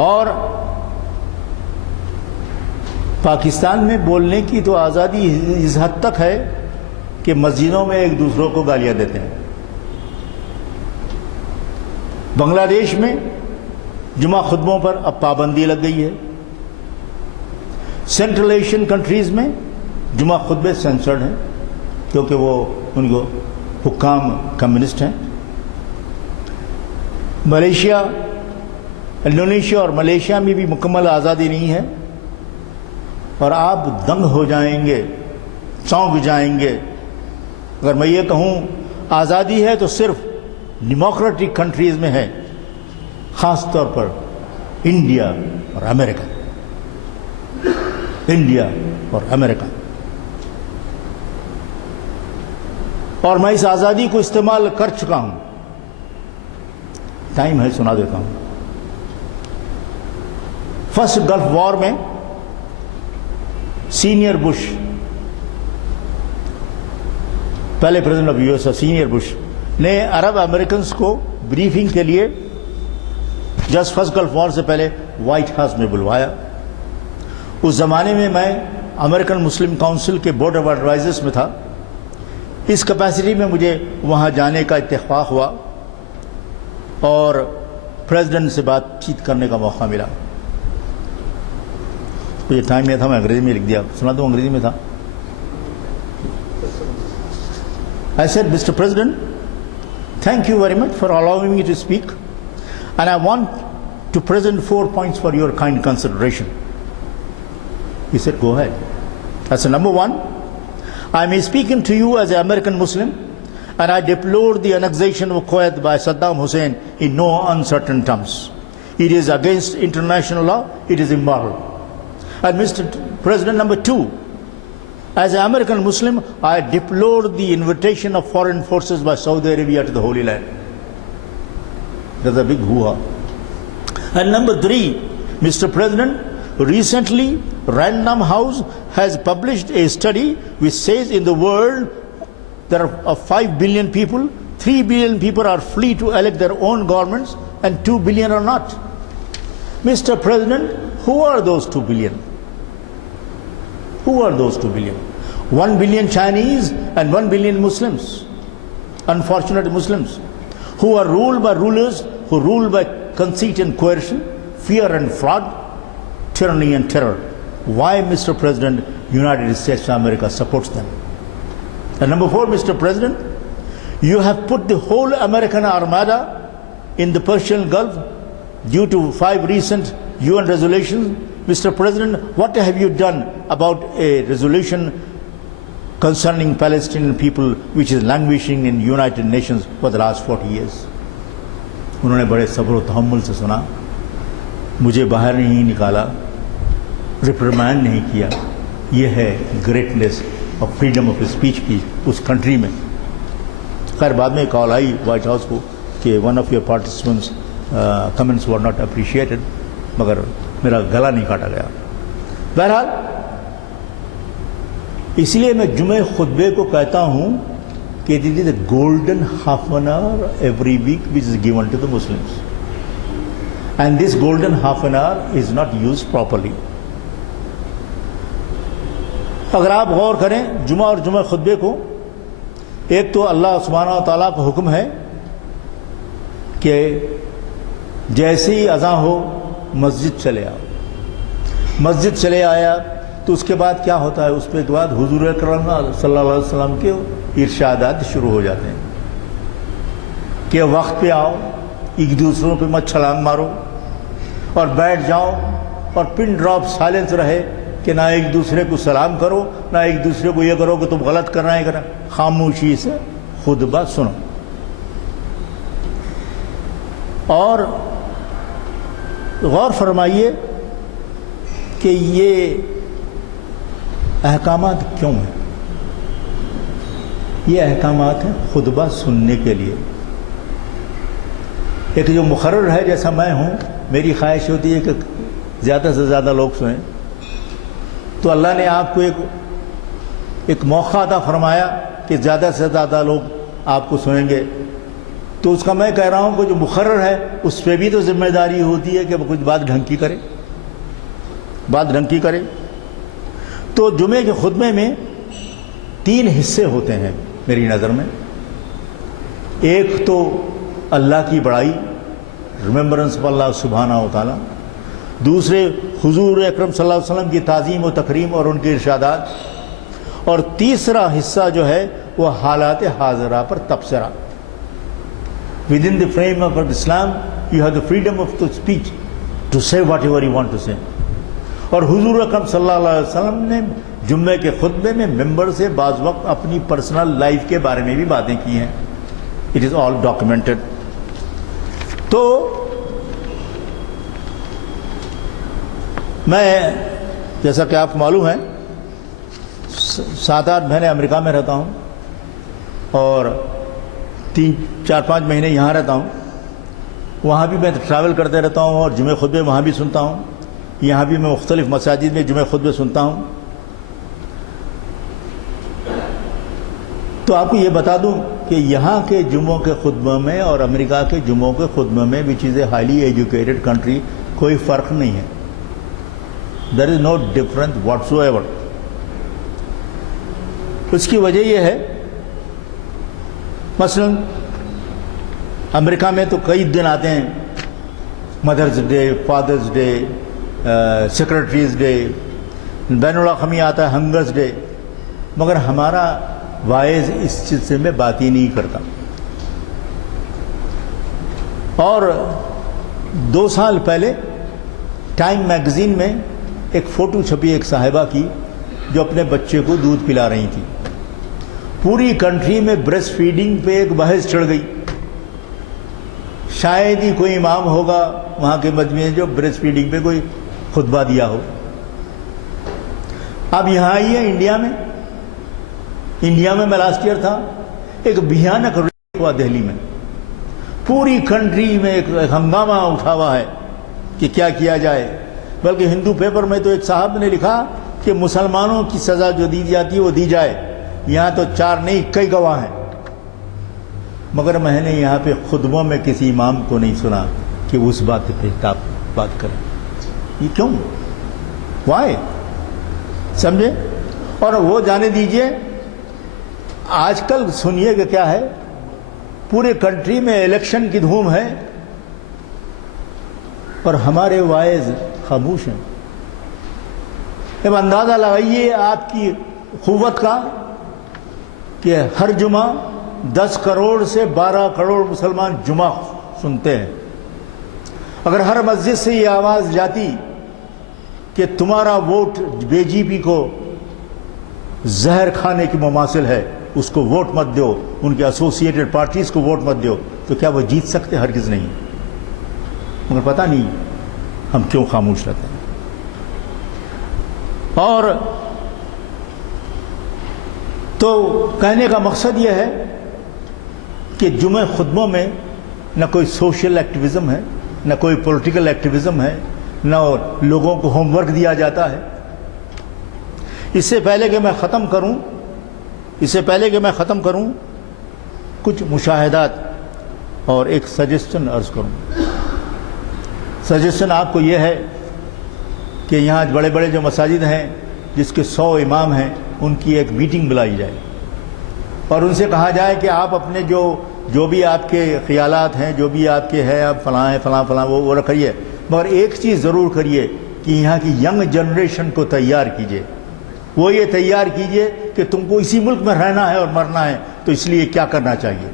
اور پاکستان میں بولنے کی تو آزادی اس حد تک ہے کہ مسجدوں میں ایک دوسروں کو گالیاں دیتے ہیں۔ بنگلہ دیش میں جمعہ خطبوں پر اب پابندی لگ گئی ہے۔ سینٹرل ایشین کنٹریز میں جمعہ خطبے سینسرڈ ہیں، کیونکہ وہ ان کو حکام کمیونسٹ ہیں۔ ملیشیا، انڈونیشیا اور ملیشیا میں بھی مکمل آزادی نہیں ہے، اور آپ دنگ ہو جائیں گے، چونک جائیں گے اگر میں یہ کہوں آزادی ہے تو صرف ڈیموکریٹک کنٹریز میں ہے، خاص طور پر انڈیا اور امریکہ۔ انڈیا اور امریکہ۔ اور میں اس آزادی کو استعمال کر چکا ہوں، ٹائم ہے سنا دیتا ہوں۔ فرسٹ گلف وار میں سینئر بش، پہلے president of U S senior Bush نے عرب امریکنز کو بریفنگ کے لیے جسٹ فرسٹ گلف وار سے پہلے وائٹ ہاؤس میں بلوایا۔ اس زمانے میں امریکن مسلم کونسل کے بورڈ آف ایڈوائزرز میں تھا۔ اس کیپیسٹی میں مجھے وہاں جانے کا اتفاق ہوا اور پریزیڈنٹ سے بات چیت کرنے کا موقع ملا۔ یہ ٹائم میں تھا، میں انگریزی میں لکھ دیا، سنا دوں انگریزی میں تھا۔ I said, Mr. President, thank you very much for allowing me to speak, and I want to present 4 points for your kind consideration. He said, go ahead. I said, number 1, I am speaking to you as an American Muslim, and I deplore the annexation of Kuwait by Saddam Hussein in no uncertain terms. It is against international law, it is immoral. And Mr. President, number 2, as an American Muslim, I deplore the invitation of foreign forces by Saudi Arabia to the Holy Land. That's a big hoo-ha. And number 3, Mr. President, recently Random House has published a study which says in the world there are 5 billion people, 3 billion people are free to elect their own governments and 2 billion are not. Mr. President, who are those 2 billion? Who are those 2 billion? 1 billion Chinese and 1 billion Muslims, unfortunate Muslims, who are ruled by rulers who rule by conceit and coercion, fear and fraud, tyranny and terror. Why, Mr. President, United States of America supports them? And number 4, Mr. President, you have put the whole American armada in the Persian Gulf due to 5 recent UN resolutions. Mr. President, what have you done about a resolution concerning Palestinian people which is languishing in United Nations for the last 40 years? انہوں نے بڑے صبر و تحمل سے سنا، مجھے باہر نہیں نکالا، ریپریمینڈ نہیں کیا۔ یہ ہے گریٹنیس اور فریڈم آف اسپیچ کی اس کنٹری میں۔ خیر بعد میں کال آئی وائٹ ہاؤس کو کہ one of your participants comments were not appreciated, مگر میرا گلا نہیں کاٹا گیا. بہرحال اس لیے میں جمعہ خطبے کو کہتا ہوں کہ it is a golden half an hour every week which is given to the Muslims. And this golden half an hour is not used properly. اگر آپ غور کریں جمعہ اور جمعہ خطبے کو، ایک تو اللہ سبحانہ و تعالیٰ کا حکم ہے کہ جیسے ہی اذان ہو مسجد چلے آؤ. مسجد چلے آیا تو اس کے بعد کیا ہوتا ہے؟ اس کے بعد حضور اکرم صلی اللہ علیہ وسلم کے ارشادات شروع ہو جاتے ہیں کہ وقت پہ آؤ، ایک دوسروں پہ مت چھلانگ مارو اور بیٹھ جاؤ، اور پن ڈراپ سائلنس رہے کہ نہ ایک دوسرے کو سلام کرو، نہ ایک دوسرے کو یہ کرو کہ تم غلط کرنا ہے، خاموشی سے خطبہ سنو. اور غور فرمائیے کہ یہ احکامات کیوں ہیں؟ یہ احکامات ہیں خطبہ سننے کے لیے. ایک جو مقرر ہے جیسا میں ہوں، میری خواہش ہوتی ہے کہ زیادہ سے زیادہ لوگ سنیں، تو اللہ نے آپ کو ایک موقع عطا فرمایا کہ زیادہ سے زیادہ لوگ آپ کو سنیں گے. تو اس کا میں کہہ رہا ہوں کہ جو مقرر ہے اس پہ بھی تو ذمہ داری ہوتی ہے کہ وہ کچھ بات ڈھنگ کی کرے، بات ڈھنگ کی کرے. تو جمعے کے خطبے میں 3 حصے ہوتے ہیں میری نظر میں. ایک تو اللہ کی بڑائی، ریممبرنس آف اللہ سبحانہ و تعالیٰ. دوسرے حضور اکرم صلی اللہ علیہ وسلم کی تعظیم و تکریم اور ان کے ارشادات. اور تیسرا حصہ جو ہے وہ حالات حاضرہ پر تبصرہ. Within the frame of Islam, you have the freedom of to speech, to say whatever you want to say. اور حضور اکرم صلی اللہ علیہ وسلم نے جمعے کے خطبے میں ممبر سے بعض وقت اپنی پرسنل لائف کے بارے میں بھی باتیں کی ہیں. It is all documented. تو میں جیسا کہ آپ کو معلوم ہے 7-8 مہینے امریکہ میں رہتا ہوں اور 3-4-5 مہینے یہاں رہتا ہوں. وہاں بھی میں ٹریول کرتے رہتا ہوں اور جمعہ خطبے وہاں بھی سنتا ہوں. یہاں بھی میں مختلف مساجد میں جمعہ خطبے سنتا ہوں. تو آپ کو یہ بتا دوں کہ یہاں کے جمعوں کے خطبوں میں اور امریکہ کے جمعوں کے خطبوں میں وچ از اے ہائیلی ایجوکیٹڈ کنٹری کوئی فرق نہیں ہے. دیر از نو ڈفرنس واٹس ایور. اس کی وجہ یہ ہے مثلا امریکہ میں تو کئی دن آتے ہیں، Mother's Day, Father's Day, Secretaries Day, بین الاقوامی آتا ہے ہنگرز ڈے، مگر ہمارا وائز اس سلسلے میں بات ہی نہیں کرتا. اور 2 سال پہلے ٹائم میگزین میں ایک فوٹو چھپی ایک صاحبہ کی جو اپنے بچے کو دودھ پلا رہی تھی. پوری کنٹری میں بریسٹ فیڈنگ پہ ایک بحث چڑھ گئی. شاید ہی کوئی امام ہوگا وہاں کے مجمع جو بریسٹ فیڈنگ پہ کوئی خطبہ دیا ہو. اب یہاں آئیے انڈیا میں میں لاسٹ ایئر تھا، ایک بھیانک ریپ ہوا دہلی میں. پوری کنٹری میں ایک ہنگامہ اٹھا ہوا ہے کہ کیا کیا جائے. بلکہ ہندو پیپر میں تو ایک صاحب نے لکھا کہ مسلمانوں کی سزا جو دی جاتی ہے وہ دی جائے. یہاں تو 4 نہیں کئی گواہ ہیں. مگر میں نے یہاں پہ خطبوں میں کسی امام کو نہیں سنا کہ اس بات پہ بات کریں. یہ کیوں؟ وائے؟ سمجھے؟ اور وہ جانے دیجئے. آج کل سنیے کہ کیا ہے، پورے کنٹری میں الیکشن کی دھوم ہے اور ہمارے وائز خاموش ہیں. اب اندازہ لگائیے آپ کی قوت کا کہ ہر جمعہ 10 کروڑ سے 12 کروڑ مسلمان جمعہ سنتے ہیں. اگر ہر مسجد سے یہ آواز جاتی کہ تمہارا ووٹ بے جی پی کو زہر کھانے کی مماثل ہے، اس کو ووٹ مت دو، ان کے ایسوسیٹڈ پارٹیز کو ووٹ مت دو، تو کیا وہ جیت سکتے؟ ہرگز نہیں. مگر پتہ نہیں ہم کیوں خاموش رہتے ہیں. اور تو کہنے کا مقصد یہ ہے کہ جمعہ خطبوں میں نہ کوئی سوشل ایکٹیویزم ہے نہ کوئی پولیٹیکل ایکٹیویزم ہے، نہ لوگوں کو ہوم ورک دیا جاتا ہے۔ اس سے پہلے کہ میں ختم کروں کچھ مشاہدات اور ایک سجیشن عرض کروں۔ سجیشن آپ کو یہ ہے کہ یہاں بڑے بڑے جو مساجد ہیں جس کے 100 امام ہیں، ان کی ایک میٹنگ بلائی جائے اور ان سے کہا جائے کہ آپ اپنے جو بھی آپ کے خیالات ہیں، جو بھی آپ کے ہے، آپ فلاں ہیں فلاں وہ رکھیے، مگر ایک چیز ضرور کریے کہ یہاں کی ینگ جنریشن کو تیار کیجیے۔ وہ یہ تیار کیجیے کہ تم کو اسی ملک میں رہنا ہے اور مرنا ہے، تو اس لیے کیا کرنا چاہیے،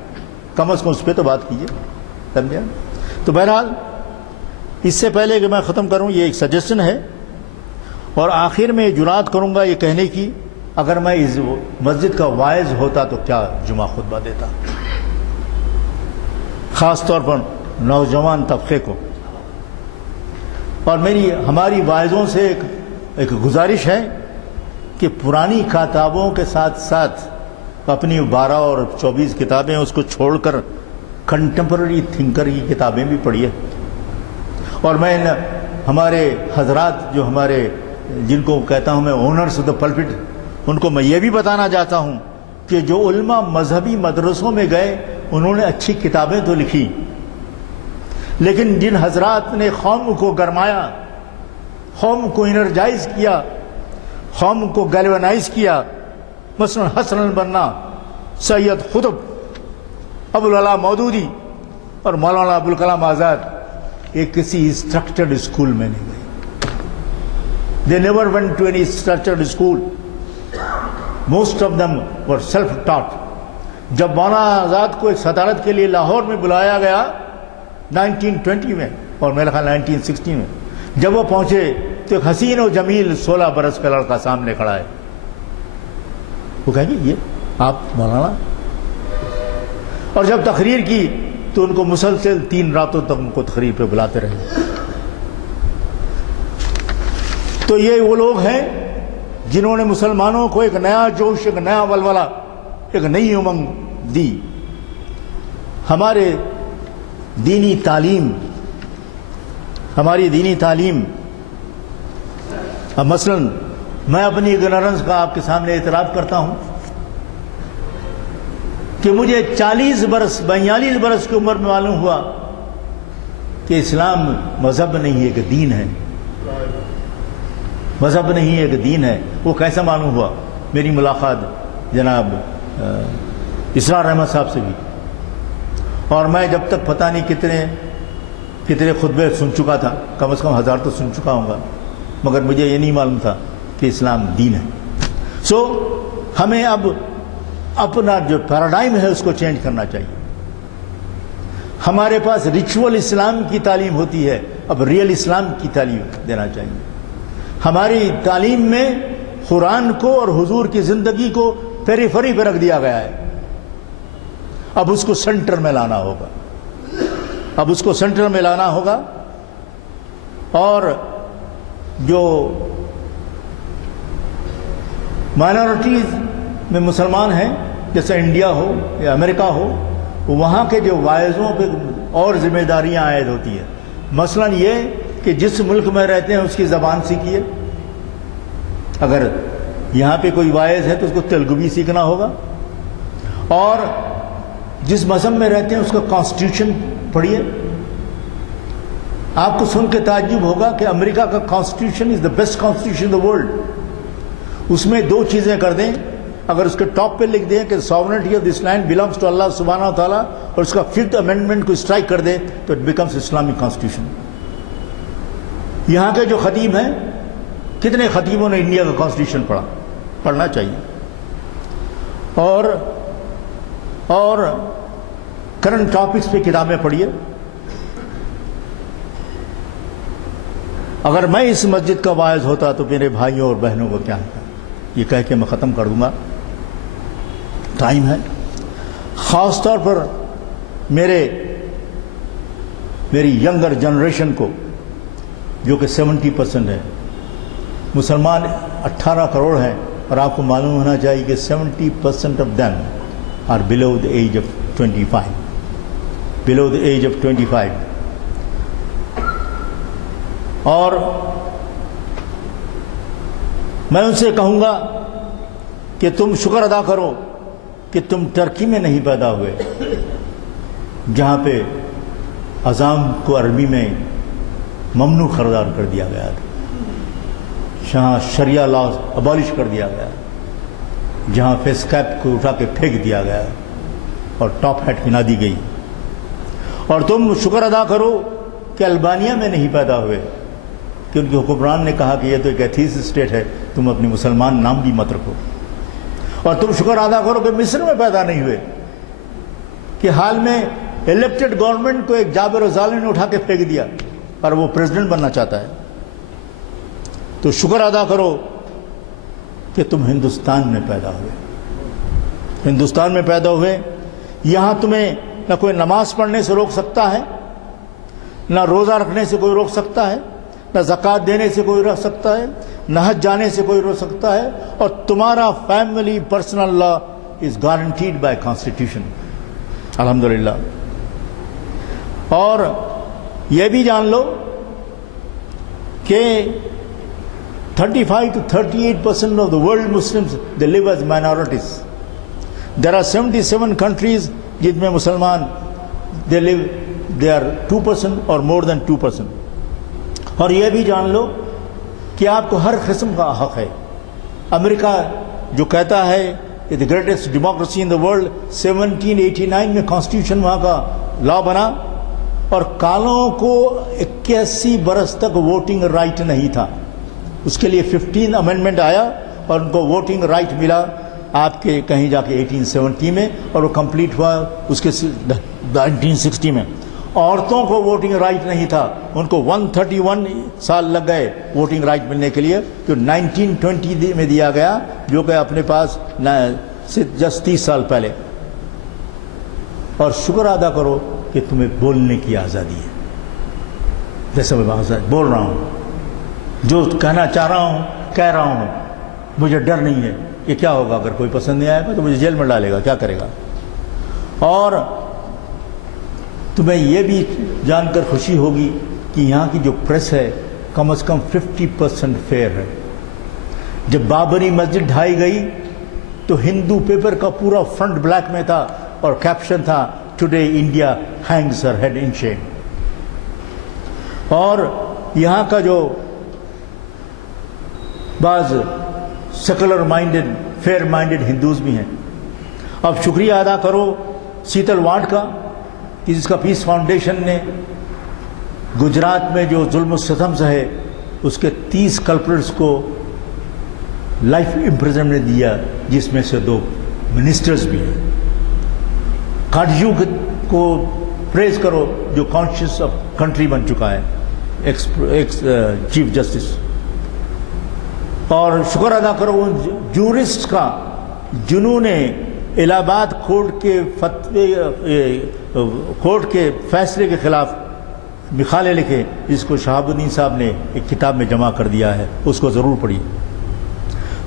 کم از کم اس پہ تو بات کیجیے، سمجھا؟ تو بہرحال اس سے پہلے کہ میں ختم کروں، یہ ایک سجیشن ہے، اور آخر میں جرات کروں گا یہ کہنے کی، اگر میں اس مسجد کا واعظ ہوتا تو کیا جمعہ خطبہ دیتا، خاص طور پر نوجوان طبقے کو۔ اور ہماری واعظوں سے ایک گزارش ہے کہ پرانی کتابوں کے ساتھ ساتھ اپنی 12 اور 24 کتابیں اس کو چھوڑ کر کنٹمپرری تھنکر کی کتابیں بھی پڑھیے۔ اور میں ہمارے حضرات جو جن کو کہتا ہوں میں اونرز آف دا پلپٹ، ان کو میں یہ بھی بتانا چاہتا ہوں کہ جو علماء مذہبی مدرسوں میں گئے انہوں نے اچھی کتابیں تو لکھی، لیکن جن حضرات نے قوم کو گرمایا، قوم کو انرجائز کیا، قوم کو گیلونائز کیا، مثلا حسن البنا، سید قطب، ابوالعلا مودودی اور مولانا ابوالکلام آزاد، یہ کسی اسٹرکچرڈ اسکول میں نہیں گئے۔ They never went to any structured school. Most of them were self-taught. جب مولانا آزاد کو ایک صدارت کے لیے لاہور میں بلایا گیا 1920 میں اور میرا خیال 1960 میں، جب وہ پہنچے تو ایک حسین و جمیل 16 برس کا لڑکا سامنے کھڑا ہے۔ وہ کہیں گے یہ آپ مولانا؟ اور جب تقریر کی تو ان کو مسلسل 3 راتوں تک ان کو تقریر پہ بلاتے رہے۔ تو یہ وہ لوگ ہیں جنہوں نے مسلمانوں کو ایک نیا جوش، ایک نیا ولولہ، ایک نئی امنگ دی۔ ہماری دینی تعلیم اب مثلا میں اپنی اگنورنس کا آپ کے سامنے اعتراف کرتا ہوں کہ مجھے 42 برس کی عمر میں معلوم ہوا کہ اسلام مذہب نہیں ہے کہ دین ہے، مذہب نہیں ہے کہ دین ہے۔ وہ کیسا معلوم ہوا؟ میری ملاقات جناب اسرار احمد صاحب سے بھی، اور میں جب تک پتہ نہیں کتنے خطبے سن چکا تھا، کم از کم 1000 تو سن چکا ہوں گا، مگر مجھے یہ نہیں معلوم تھا کہ اسلام دین ہے۔ سو ہمیں اب اپنا جو پیراڈائم ہے اس کو چینج کرنا چاہیے۔ ہمارے پاس ریچول اسلام کی تعلیم ہوتی ہے، اب ریئل اسلام کی تعلیم دینا چاہیے۔ ہماری تعلیم میں قرآن کو اور حضور کی زندگی کو پیریفری پہ رکھ دیا گیا ہے، اب اس کو سینٹر میں لانا ہوگا۔ اور جو مائنورٹیز میں مسلمان ہیں، جیسے انڈیا ہو یا امریکہ ہو، وہاں کے جو واعظوں پہ اور ذمہ داریاں عائد ہوتی ہیں، مثلا یہ کہ جس ملک میں رہتے ہیں اس کی زبان سیکھیے۔ اگر یہاں پہ کوئی واعظ ہے تو اس کو تیلگو بھی سیکھنا ہوگا، اور جس مذہب میں رہتے ہیں اس کا کانسٹیٹیوشن پڑھیے۔ آپ کو سن کے تعجب ہوگا کہ امریکہ کا constitution is the best constitution in the world. اس میں 2 چیزیں کر دیں، اگر اس کے ٹاپ پہ لکھ دیں کہ sovereignty of this land belongs to اللہ سبحانہ و تعالیٰ، اور اس کا 5th امینڈمنٹ کو اسٹرائک کر دیں تو اٹ بیکمس اسلامک کانسٹیٹیوشن۔ یہاں کے جو خطیب ہیں، کتنے خطیبوں نے انڈیا کا کانسٹیٹیوشن پڑھنا چاہیے، اور کرنٹ ٹاپکس پہ کتابیں پڑھیے۔ اگر میں اس مسجد کا واعظ ہوتا تو میرے بھائیوں اور بہنوں کو کیا ہے، یہ کہہ کے میں ختم کر دوں گا، ٹائم ہے۔ خاص طور پر میری ینگر جنریشن کو، جو کہ 70% ہے، مسلمان 18 کروڑ ہیں، اور آپ کو معلوم ہونا چاہیے کہ 70% of them are below the age of 25. اور میں ان سے کہوں گا کہ تم شکر ادا کرو کہ تم ترکی میں نہیں پیدا ہوئے، جہاں پہ اذان کو عربی میں ممنوع قرار کر دیا گیا تھا، جہاں شریعہ لا ابالش کر دیا گیا، جہاں فیس کیپ کو اٹھا کے پھینک دیا گیا اور ٹاپ ہیٹ پہنا دی گئی۔ اور تم شکر ادا کرو کہ البانیہ میں نہیں پیدا ہوئے، کہ ان کے حکمران نے کہا کہ یہ تو ایک ایتھیسٹ اسٹیٹ ہے، تم اپنی مسلمان نام بھی مت رکھو۔ اور تم شکر ادا کرو کہ مصر میں پیدا نہیں ہوئے، کہ حال میں الیکٹڈ گورنمنٹ کو ایک جابر و ظالم نے اٹھا کے پھینک دیا اور وہ پریزیڈنٹ بننا چاہتا ہے۔ تو شکر ادا کرو کہ تم ہندوستان میں پیدا ہوئے، ہندوستان میں پیدا ہوئے۔ یہاں تمہیں نہ کوئی نماز پڑھنے سے روک سکتا ہے، نہ روزہ رکھنے سے کوئی روک سکتا ہے، نہ زکوٰۃ دینے سے کوئی روک سکتا ہے، نہ حج جانے سے کوئی روک سکتا ہے، اور تمہارا family personal law is guaranteed by constitution, الحمدللہ۔ اور یہ بھی جان لو کہ 35 to 38% of the world Muslims, they live as minorities. There are 77 countries جن میں مسلمان they are 2% or more than 2%. اور یہ بھی جان لو کہ آپ کو ہر قسم کا حق ہے۔ امریکہ جو کہتا ہے کہ the greatest democracy in the world، 1789 میں کانسٹیٹیوشن وہاں کا لا بنا، اور کالوں کو 81 برس تک ووٹنگ رائٹ نہیں تھا، اس کے لیے 15 امینڈمنٹ آیا اور ان کو ووٹنگ رائٹ ملا آپ کے کہیں جا کے 1870 میں، اور وہ کمپلیٹ ہوا اس کے 1960 میں۔ عورتوں کو ووٹنگ رائٹ نہیں تھا، ان کو 131 سال لگ گئے ووٹنگ رائٹ ملنے کے لیے، جو 1920 میں دیا گیا، جو کہ اپنے پاس جسٹ 30 سال پہلے۔ اور شکر ادا کرو کہ تمہیں بولنے کی آزادی ہے، جیسے میں بول رہا ہوں، جو کہنا چاہ رہا ہوں کہہ رہا ہوں، مجھے ڈر نہیں ہے کہ کیا ہوگا، اگر کوئی پسند نہیں آئے گا تو مجھے جیل میں ڈالے گا، کیا کرے گا۔ اور تمہیں یہ بھی جان کر خوشی ہوگی کہ یہاں کی جو پریس ہے کم از کم 50% فیئر ہے۔ جب بابری مسجد ڈھائی گئی تو ہندو پیپر کا پورا فرنٹ بلیک میں تھا اور کیپشن تھا today India hangs her head in shame. اور یہاں کا جو بعض secular minded fair minded Hindus بھی ہیں۔ اب شکریہ ادا کرو سیتل وانٹ کا، کہ جس کا پیس فاؤنڈیشن نے گجرات میں جو ظلم و ستم سہے اس کے 30 کلپریٹس کو لائف امپریزنمنٹ دیا، جس میں سے 2 منسٹرز بھی ہیں۔ کاٹجو کو پریز کرو جو کانشیس آف کنٹری بن چکا ہے، ایکس چیف جسٹس۔ اور شکر ادا کرو ان جورسٹ کا جنہوں نے الہ آباد کورٹ کے فیصلے کے خلاف مقالے لکھے، جس کو شہاب الدین صاحب نے ایک کتاب میں جمع کر دیا ہے، اس کو ضرور پڑھیے۔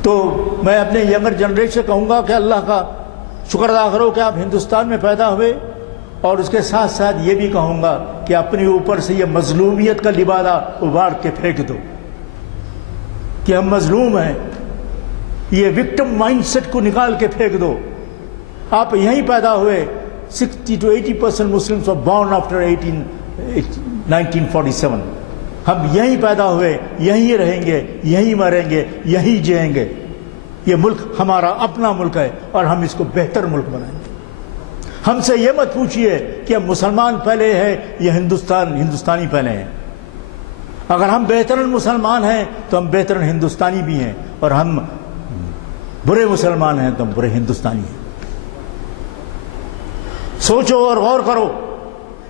تو میں اپنے ینگر جنریشن سے کہوں گا کہ اللہ کا شکر ادا کرو کہ آپ ہندوستان میں پیدا ہوئے، اور اس کے ساتھ ساتھ یہ بھی کہوں گا کہ اپنے اوپر سے یہ مظلومیت کا لبادہ اباڑ کے پھینک دو کہ ہم مظلوم ہیں، یہ وکٹم مائنڈ سیٹ کو نکال کے پھینک دو۔ آپ یہیں پیدا ہوئے، 60 to 80% Muslims are born after 1947۔ ہم یہیں پیدا ہوئے، یہیں رہیں گے، یہیں مریں گے، یہیں جئیں گے۔ یہ ملک ہمارا اپنا ملک ہے اور ہم اس کو بہتر ملک بنائیں گے۔ ہم سے یہ مت پوچھئے کہ ہم مسلمان پہلے ہیں یا ہندوستانی پہلے ہیں۔ اگر ہم بہترین مسلمان ہیں تو ہم بہترین ہندوستانی بھی ہیں، اور ہم برے مسلمان ہیں تو ہم برے ہندوستانی ہیں۔ سوچو اور غور کرو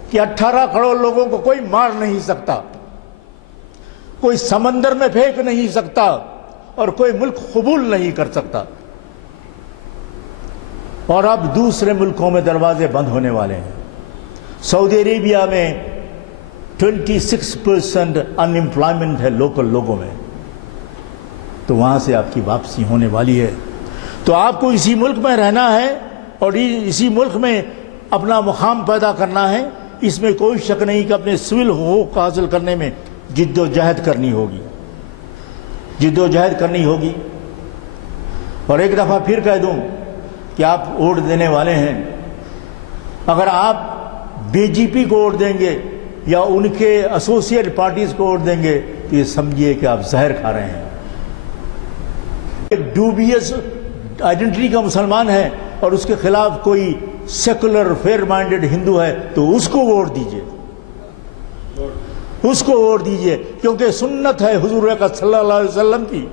کہ 18 کروڑ لوگوں کو کوئی مار نہیں سکتا، کوئی سمندر میں پھینک نہیں سکتا، اور کوئی ملک قبول نہیں کر سکتا، اور اب دوسرے ملکوں میں دروازے بند ہونے والے ہیں۔ سعودی عربیہ میں 26% ان امپلائمنٹ ہے لوکل لوگوں میں، تو وہاں سے آپ کی واپسی ہونے والی ہے۔ تو آپ کو اسی ملک میں رہنا ہے اور اسی ملک میں اپنا مقام پیدا کرنا ہے۔ اس میں کوئی شک نہیں کہ اپنے سول حقوق حاصل کرنے میں جد و جہد کرنی ہوگی، جد و جہد کرنی ہوگی۔ اور ایک دفعہ پھر کہہ دوں کہ آپ ووٹ دینے والے ہیں، اگر آپ بی جے پی کو ووٹ دیں گے یا ان کے ایسوسیٹ پارٹیز کو ووٹ دیں گے تو یہ سمجھیے کہ آپ زہر کھا رہے ہیں۔ ایک ڈوبیس آئیڈینٹی کا مسلمان ہے اور اس کے خلاف کوئی سیکولر فیئر مائنڈڈ ہندو ہے تو اس کو ووٹ دیجئے، اس کو ووٹ دیجئے، کیونکہ سنت ہے حضور اکرم صلی اللہ علیہ وسلم کی۔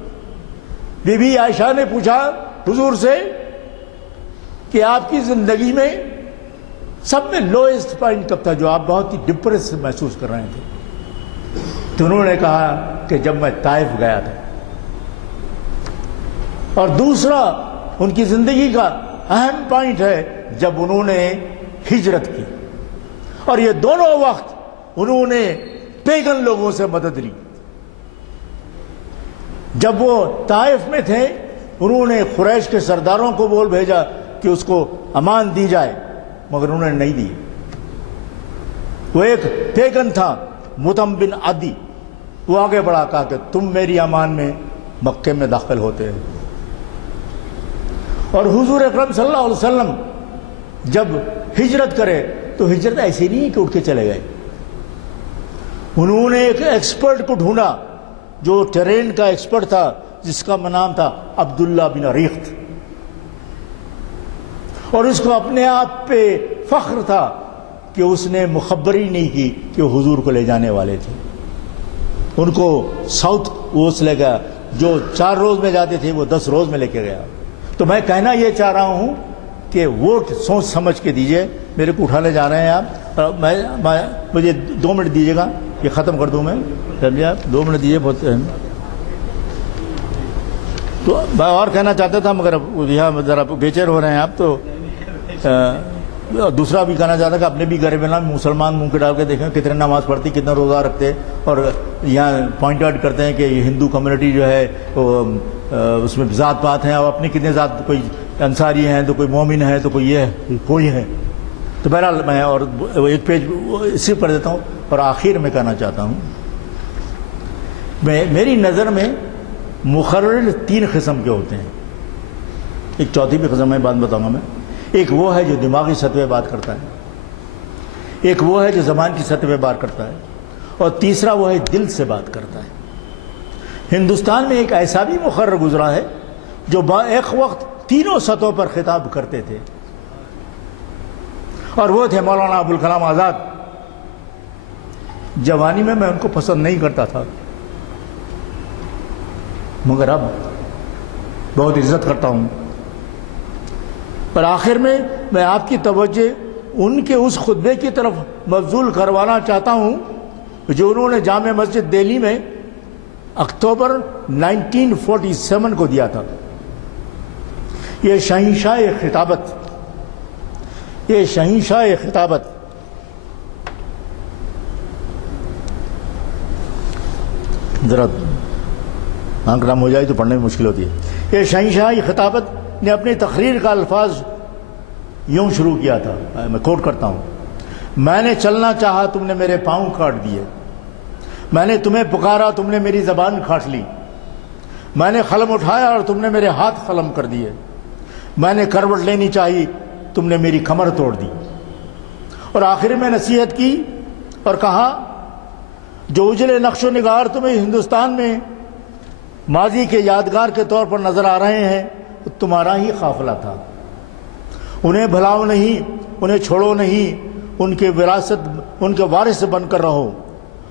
بی بی عائشہ نے پوچھا حضور سے کہ آپ کی زندگی میں سب میں لوئسٹ پوائنٹ کب تھا جو آپ بہت ہی ڈپریس محسوس کر رہے تھے؟ تو انہوں نے کہا کہ جب میں طائف گیا تھا۔ اور دوسرا ان کی زندگی کا اہم پوائنٹ ہے جب انہوں نے ہجرت کی، اور یہ دونوں وقت انہوں نے پیگن لوگوں سے مدد لی۔ جب وہ طائف میں تھے انہوں نے قریش کے سرداروں کو بول بھیجا کہ اس کو امان دی جائے، مگر انہوں نے نہیں دی۔ وہ ایک پیگن تھا مطعم بن عدی، وہ آگے بڑھا، کہا کہ تم میری امان میں مکے میں داخل ہوتے ہیں۔ اور حضور اکرم صلی اللہ علیہ وسلم جب ہجرت کرے تو ہجرت ایسے نہیں کہ اٹھ کے چلے گئے، انہوں نے ایک ایکسپرٹ کو ڈھونڈا جو ٹرین کا ایکسپرٹ تھا، جس کا نام تھا عبداللہ بن ریخت، اور اس کو اپنے آپ پہ فخر تھا کہ اس نے مخبری نہیں کی کہ وہ حضور کو لے جانے والے تھے۔ ان کو ساؤتھ ووس لے گیا، جو 4 روز میں جاتے تھے وہ 10 روز میں لے کے گیا۔ تو میں کہنا یہ چاہ رہا ہوں کہ ووٹ سوچ سمجھ کے دیجئے۔ میرے کو اٹھانے جا رہے ہیں آپ، مجھے 2 منٹ دیجیے گا، یہ ختم کر دوں میں، چلیے آپ 2 منٹ دیجیے۔ بہت تو میں اور کہنا چاہتا تھا مگر یہاں ذرا بے چین ہو رہے ہیں آپ، تو دوسرا بھی کہنا چاہتا کہ اپنے بھی گھر میں مسلمان منہ کے ڈال کے دیکھیں کتنے نماز پڑھتی، کتنا روزہ رکھتے، اور یہاں پوائنٹ آؤٹ کرتے ہیں کہ یہ ہندو کمیونٹی جو ہے وہ اس میں ذات پات ہیں، اور اپنی کتنے ذات، کوئی انصاری ہیں تو کوئی مومن ہے تو کوئی یہ ہے کوئی ہے۔ تو بہرحال میں اور ایک پیج اسی پڑھ دیتا ہوں، اور آخر میں کہنا چاہتا ہوں میری نظر میں مقرر 3 قسم کے ہوتے ہیں، ایک چوتھی بھی قسم ہے بات بتاؤں گا میں۔ ایک وہ ہے جو دماغی سطح پہ بات کرتا ہے، ایک وہ ہے جو زبان کی سطح پہ بات کرتا ہے، اور تیسرا وہ ہے دل سے بات کرتا ہے۔ ہندوستان میں ایک ایسا بھی مقرر گزرا ہے جو ایک وقت تینوں سطحوں پر خطاب کرتے تھے، اور وہ تھے مولانا ابوالکلام آزاد۔ جوانی میں ان کو پسند نہیں کرتا تھا، مگر اب بہت عزت کرتا ہوں۔ اور آخر میں آپ کی توجہ ان کے اس خطبے کی طرف مبذول کروانا چاہتا ہوں جو انہوں نے جامع مسجد دہلی میں اکتوبر 1947 کو دیا تھا۔ یہ شہنشاہ خطابت، یہ شہنشاہ خطابت ذرا آنکھ نام ہو جائے تو پڑھنے میں مشکل ہوتی ہے۔ یہ شہنشاہ خطابت نے اپنی تقریر کا الفاظ یوں شروع کیا تھا، میں کوٹ کرتا ہوں: میں نے چلنا چاہا تم نے میرے پاؤں کاٹ دیے، میں نے تمہیں پکارا تم نے میری زبان کاٹ لی، میں نے قلم اٹھایا اور تم نے میرے ہاتھ قلم کر دیے، میں نے کروٹ لینی چاہی تم نے میری کمر توڑ دی۔ اور آخر میں نصیحت کی اور کہا جو اجلے نقش و نگار تمہیں ہندوستان میں ماضی کے یادگار کے طور پر نظر آ رہے ہیں وہ تمہارا ہی قافلہ تھا، انہیں بھلاؤ نہیں، انہیں چھوڑو نہیں، ان کے وراثت، ان کے وارث بن کر رہو،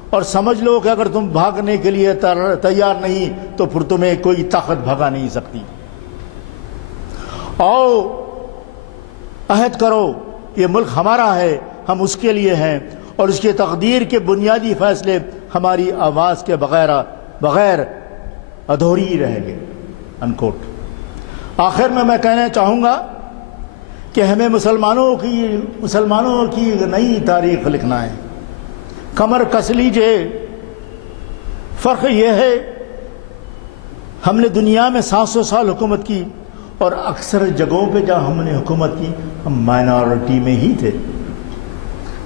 اور سمجھ لو کہ اگر تم بھاگنے کے لیے تیار نہیں تو پھر تمہیں کوئی طاقت بھگا نہیں سکتی۔ آؤ عہد کرو، یہ ملک ہمارا ہے، ہم اس کے لیے ہیں، اور اس کی تقدیر کے بنیادی فیصلے ہماری آواز کے بغیر ادھوری رہیں گے۔ انکوٹ۔ آخر میں کہنا چاہوں گا کہ ہمیں مسلمانوں کی نئی تاریخ لکھنا ہے۔ کمر کس لیجئے، فرق یہ ہے ہم نے دنیا میں 700 سال حکومت کی، اور اکثر جگہوں پہ جہاں ہم نے حکومت کی ہم مائنارٹی میں ہی تھے،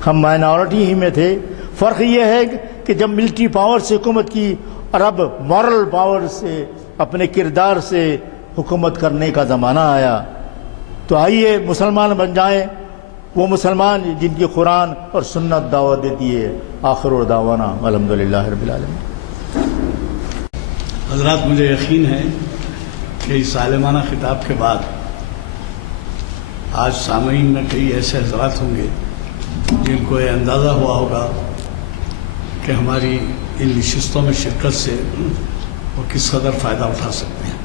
ہم مائنارٹی ہی میں تھے۔ فرق یہ ہے کہ جب ملٹری پاور سے حکومت کی اور اب مورل پاور سے اپنے کردار سے حکومت کرنے کا زمانہ آیا، تو آئیے مسلمان بن جائیں، وہ مسلمان جن کی قرآن اور سنت دعوت دیتی ہے۔ آخر دعوانا الحمدللہ رب العالمین۔ حضرات، مجھے یقین ہے کہ اس عالمانہ خطاب کے بعد آج سامعین میں کئی ایسے حضرات ہوں گے جن کو یہ اندازہ ہوا ہوگا کہ ہماری ان نشستوں میں شرکت سے وہ کس قدر فائدہ اٹھا سکتے ہیں۔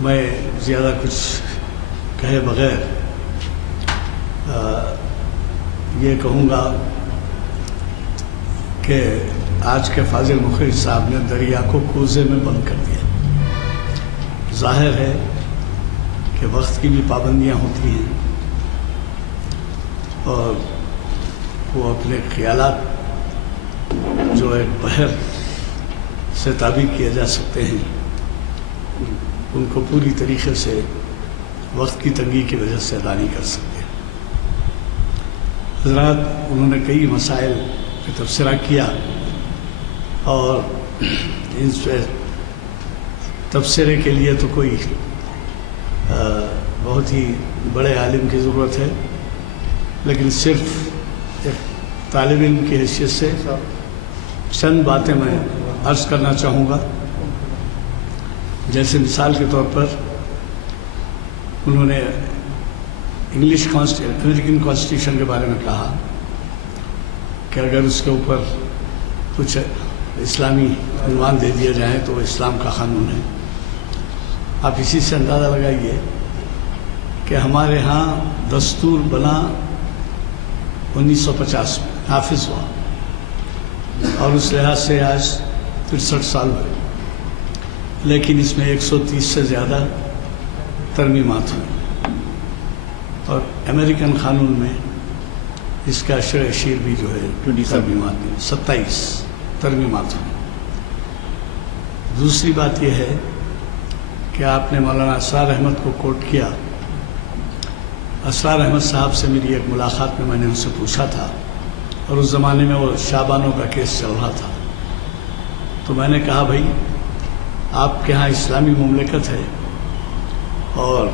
میں زیادہ کچھ کہے بغیر یہ کہوں گا کہ آج کے فاضل مخرج صاحب نے دریا کو کوزے میں بند کر دیا۔ ظاہر ہے کہ وقت کی بھی پابندیاں ہوتی ہیں اور وہ اپنے خیالات جو ایک بحر سے تعبیر کیے جا سکتے ہیں ان کو پوری طریقے سے وقت کی تنگی کی وجہ سے ادا نہیں کر سکتے۔ حضرات، انہوں نے کئی مسائل پہ تبصرہ کیا اور ان سے تبصرے کے لیے تو کوئی بہت ہی بڑے عالم کی ضرورت ہے، لیکن صرف ایک طالب علم کی حیثیت سے چند باتیں میں عرض کرنا چاہوں گا۔ جیسے مثال کے طور پر انہوں نے امریکن کانسٹیٹیوشن کے بارے میں کہا کہ اگر اس کے اوپر کچھ اسلامی عنوان دے دیا جائے تو وہ اسلام کا قانون ہے۔ آپ اسی سے اندازہ لگائیے کہ ہمارے ہاں دستور بنا 1950 میں نافذ ہوا اور اس لحاظ سے آج 63 سال ہوئے، لیکن اس میں 130 سے زیادہ ترمیمات ہوئی اور امریکن قانون میں اس کا اشیر بھی جو ہے 27 ترمیمات ہوئی۔ دوسری بات یہ ہے کہ آپ نے مولانا اسرار احمد کو کوٹ کیا۔ اسرار احمد صاحب سے میری ایک ملاقات میں نے ان سے پوچھا تھا، اور اس زمانے میں وہ شابانوں کا کیس چل رہا تھا، تو میں نے کہا بھائی آپ کے ہاں اسلامی مملکت ہے اور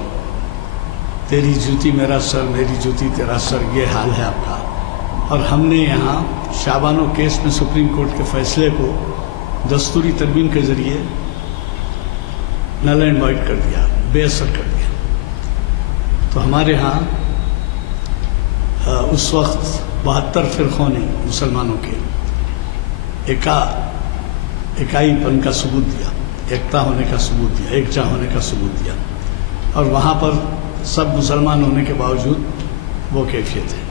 تیری جوتی میرا سر، میری جوتی تیرا سر، یہ حال ہے آپ کا، اور ہم نے یہاں شابانوں کیس میں سپریم کورٹ کے فیصلے کو دستوری ترمیم کے ذریعے نل اینڈ وائڈ کر دیا، بے اثر کر دیا۔ تو ہمارے ہاں اس وقت 72 فرقوں نے مسلمانوں کے اکائی پن کا ثبوت دیا، ایکتا ہونے کا ثبوت دیا، ایک جاں ہونے کا ثبوت دیا، اور وہاں پر سب مسلمان ہونے کے باوجود وہ کیفیت ہے۔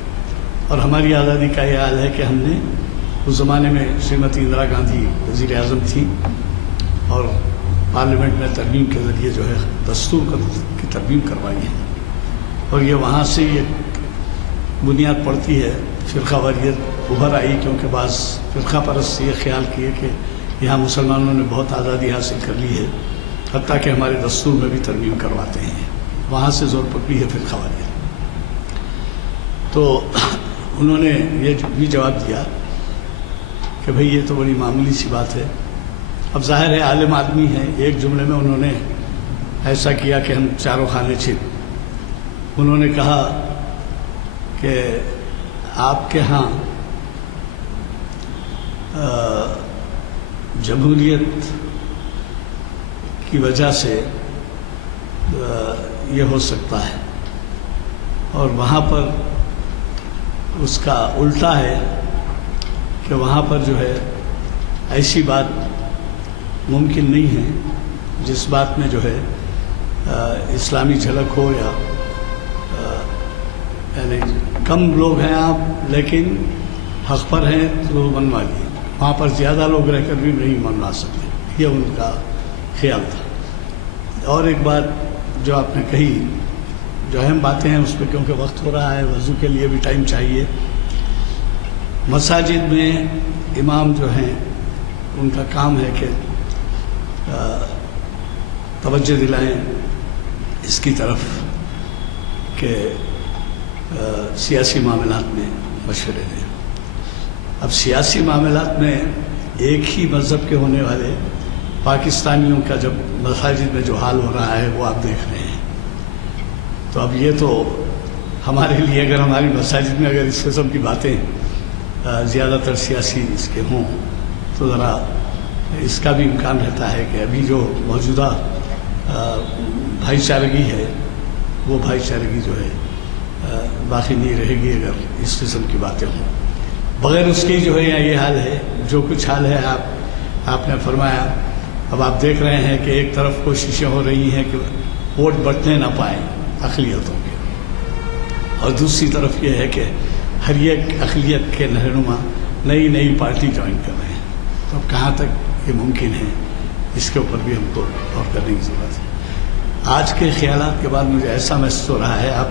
اور ہماری آزادی کا یہ حال ہے کہ ہم نے اس زمانے میں شریمتی اندرا گاندھی وزیر اعظم تھی اور پارلیمنٹ میں ترمیم کے ذریعے جو ہے دستور کی ترمیم کروائی ہے، اور یہ وہاں سے یہ بنیاد پڑتی ہے فرقہ واریت ابھر آئی، کیونکہ بعض فرقہ پرست یہ خیال کیے کہ یہاں مسلمانوں نے بہت آزادی حاصل کر لی ہے، حتیٰ کہ ہمارے دستور میں بھی ترمیم کرواتے ہیں، وہاں سے زور پکڑی ہے فرقہ واریت۔ تو انہوں نے یہ بھی جواب دیا کہ بھئی یہ تو بڑی معمولی سی بات ہے۔ اب ظاہر ہے عالم آدمی ہیں، ایک جملے میں انہوں نے ایسا کیا کہ ہم چاروں خانے چھت۔ انہوں نے کہا کہ آپ کے ہاں جمہوریت کی وجہ سے یہ ہو سکتا ہے، اور وہاں پر اس کا الٹا ہے کہ وہاں پر جو ہے ایسی بات ممکن نہیں ہے جس بات میں جو ہے اسلامی جھلک ہو، یا یعنی کم لوگ ہیں آپ لیکن حق پر ہیں تو منوا لیے، وہاں پر زیادہ لوگ رہ کر بھی نہیں منوا سکتے، یہ ان کا خیال تھا۔ اور ایک بات جو آپ نے کہی، جو اہم باتیں ہیں اس پہ کیونکہ وقت ہو رہا ہے، وضو کے لیے بھی ٹائم چاہیے۔ مساجد میں امام جو ہیں ان کا کام ہے کہ توجہ دلائیں اس کی طرف کہ سیاسی معاملات میں مشورے دیں۔ اب سیاسی معاملات میں ایک ہی مذہب کے ہونے والے پاکستانیوں کا جب مساجد میں جو حال ہو رہا ہے وہ آپ دیکھ رہے ہیں، تو اب یہ تو ہمارے لیے اگر ہماری مساجد میں اگر اس قسم کی باتیں زیادہ تر سیاسی اس کے ہوں تو ذرا اس کا بھی امکان رہتا ہے کہ ابھی جو موجودہ بھائی چارگی ہے وہ بھائی چارگی جو ہے باقی نہیں رہے گی اگر اس قسم کی باتیں ہوں۔ بغیر اس کی جو ہے یہاں یہ حال ہے، جو کچھ حال ہے آپ نے فرمایا، اب آپ دیکھ رہے ہیں کہ ایک طرف کوششیں ہو رہی ہیں کہ ووٹ بٹنے نہ پائیں اقلیتوں کے، اور دوسری طرف یہ ہے کہ ہر ایک اقلیت کے رہنما نئی پارٹی جوائن کر رہے ہیں، تو اب کہاں تک یہ ممکن ہے، اس کے اوپر بھی ہم کو غور کرنے کی ضرورت ہے۔ آج کے خیالات کے بعد مجھے ایسا محسوس ہو رہا ہے، آپ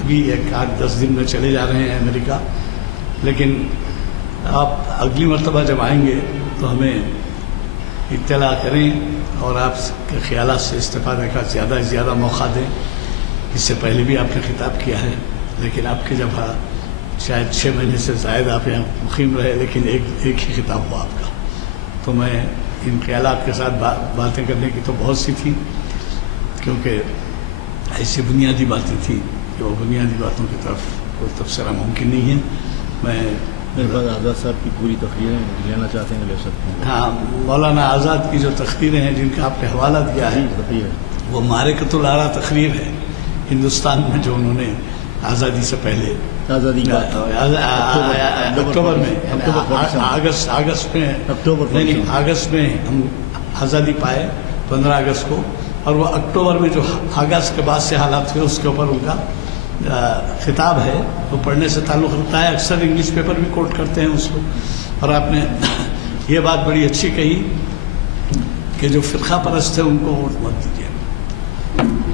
ابھی 8-10 دن میں چلے جا رہے ہیں امریکہ، لیکن آپ اگلی مرتبہ جب آئیں گے تو ہمیں اطلاع کریں اور آپ کے خیالات سے استفادے کا زیادہ سے زیادہ موقع دیں۔ اس سے پہلے بھی آپ نے خطاب کیا ہے، لیکن آپ کے جب شاید 6 مہینے سے زائد آپ یہاں مقیم رہے، لیکن ایک ہی خطاب ہوا آپ کا، تو میں ان خیالات کے ساتھ باتیں کرنے کی تو بہت سی تھی، کیونکہ ایسی بنیادی باتیں تھیں کہ وہ بنیادی باتوں کی طرف کوئی تبصرہ ممکن نہیں ہے۔ میں میرے پاس آزاد صاحب کی پوری تقریریں لینا چاہتے ہیں لے سکتے ہیں۔ ہاں، مولانا آزاد کی جو تقریریں ہیں جن کا آپ نے حوالہ دیا ہے وہ معرکۃ الآراء تقریر ہے ہندوستان میں، جو انہوں نے آزادی سے پہلے آزادی اکتوبر میں اگست میں ہم آزادی پائے 15 اگست کو، اور وہ اکتوبر میں جو اگست کے بعد سے حالات ہوئے اس کے اوپر ان کا خطاب ہے، وہ پڑھنے سے تعلق رکھتا ہے۔ اکثر انگلش پیپر بھی کوٹ کرتے ہیں اس کو، اور آپ نے یہ بات بڑی اچھی کہی کہ جو فرقہ پرست ہے ان کو ووٹ مت دیجیے،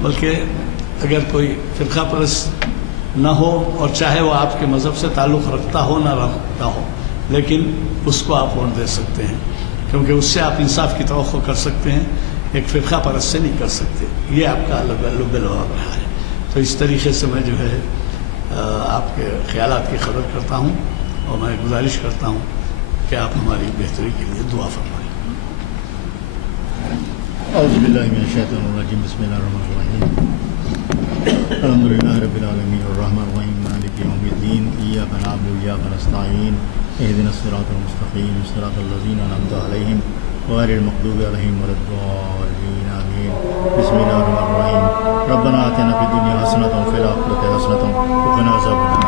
بلکہ اگر کوئی فرقہ پرست نہ ہو اور چاہے وہ آپ کے مذہب سے تعلق رکھتا ہو نہ رکھتا ہو، لیکن اس کو آپ ووٹ دے سکتے ہیں، کیونکہ اس سے آپ انصاف کی توقع کر سکتے ہیں، ایک فرقہ پرست سے نہیں کر سکتے۔ یہ آپ کا لب لباب رہا ہے۔ تو اس طریقے سے میں جو ہے آپ کے خیالات کی قدر کرتا ہوں، اور میں گزارش کرتا ہوں کہ آپ ہماری بہتری کے لیے دعا فرمائیں۔ اعوذ باللہ من الشیطان الرجیم، بسم اللہ الرحمن الرحیم، الحمدللہ رب العالمین الرحمن الرحیم مالک یوم الدین، ایاک نعبد و ایاک نستعین، اہدنا الصراط المستقیم صراط الذین انعمت علیہم غیر المغضوب علیہم ولا الضالین آمین۔ بسم اللہ الرحمن الرحیم، ربنا آتنا فی الدنیا حسنۃ وفی الآخرۃ حسنۃ وقنا عذاب النار۔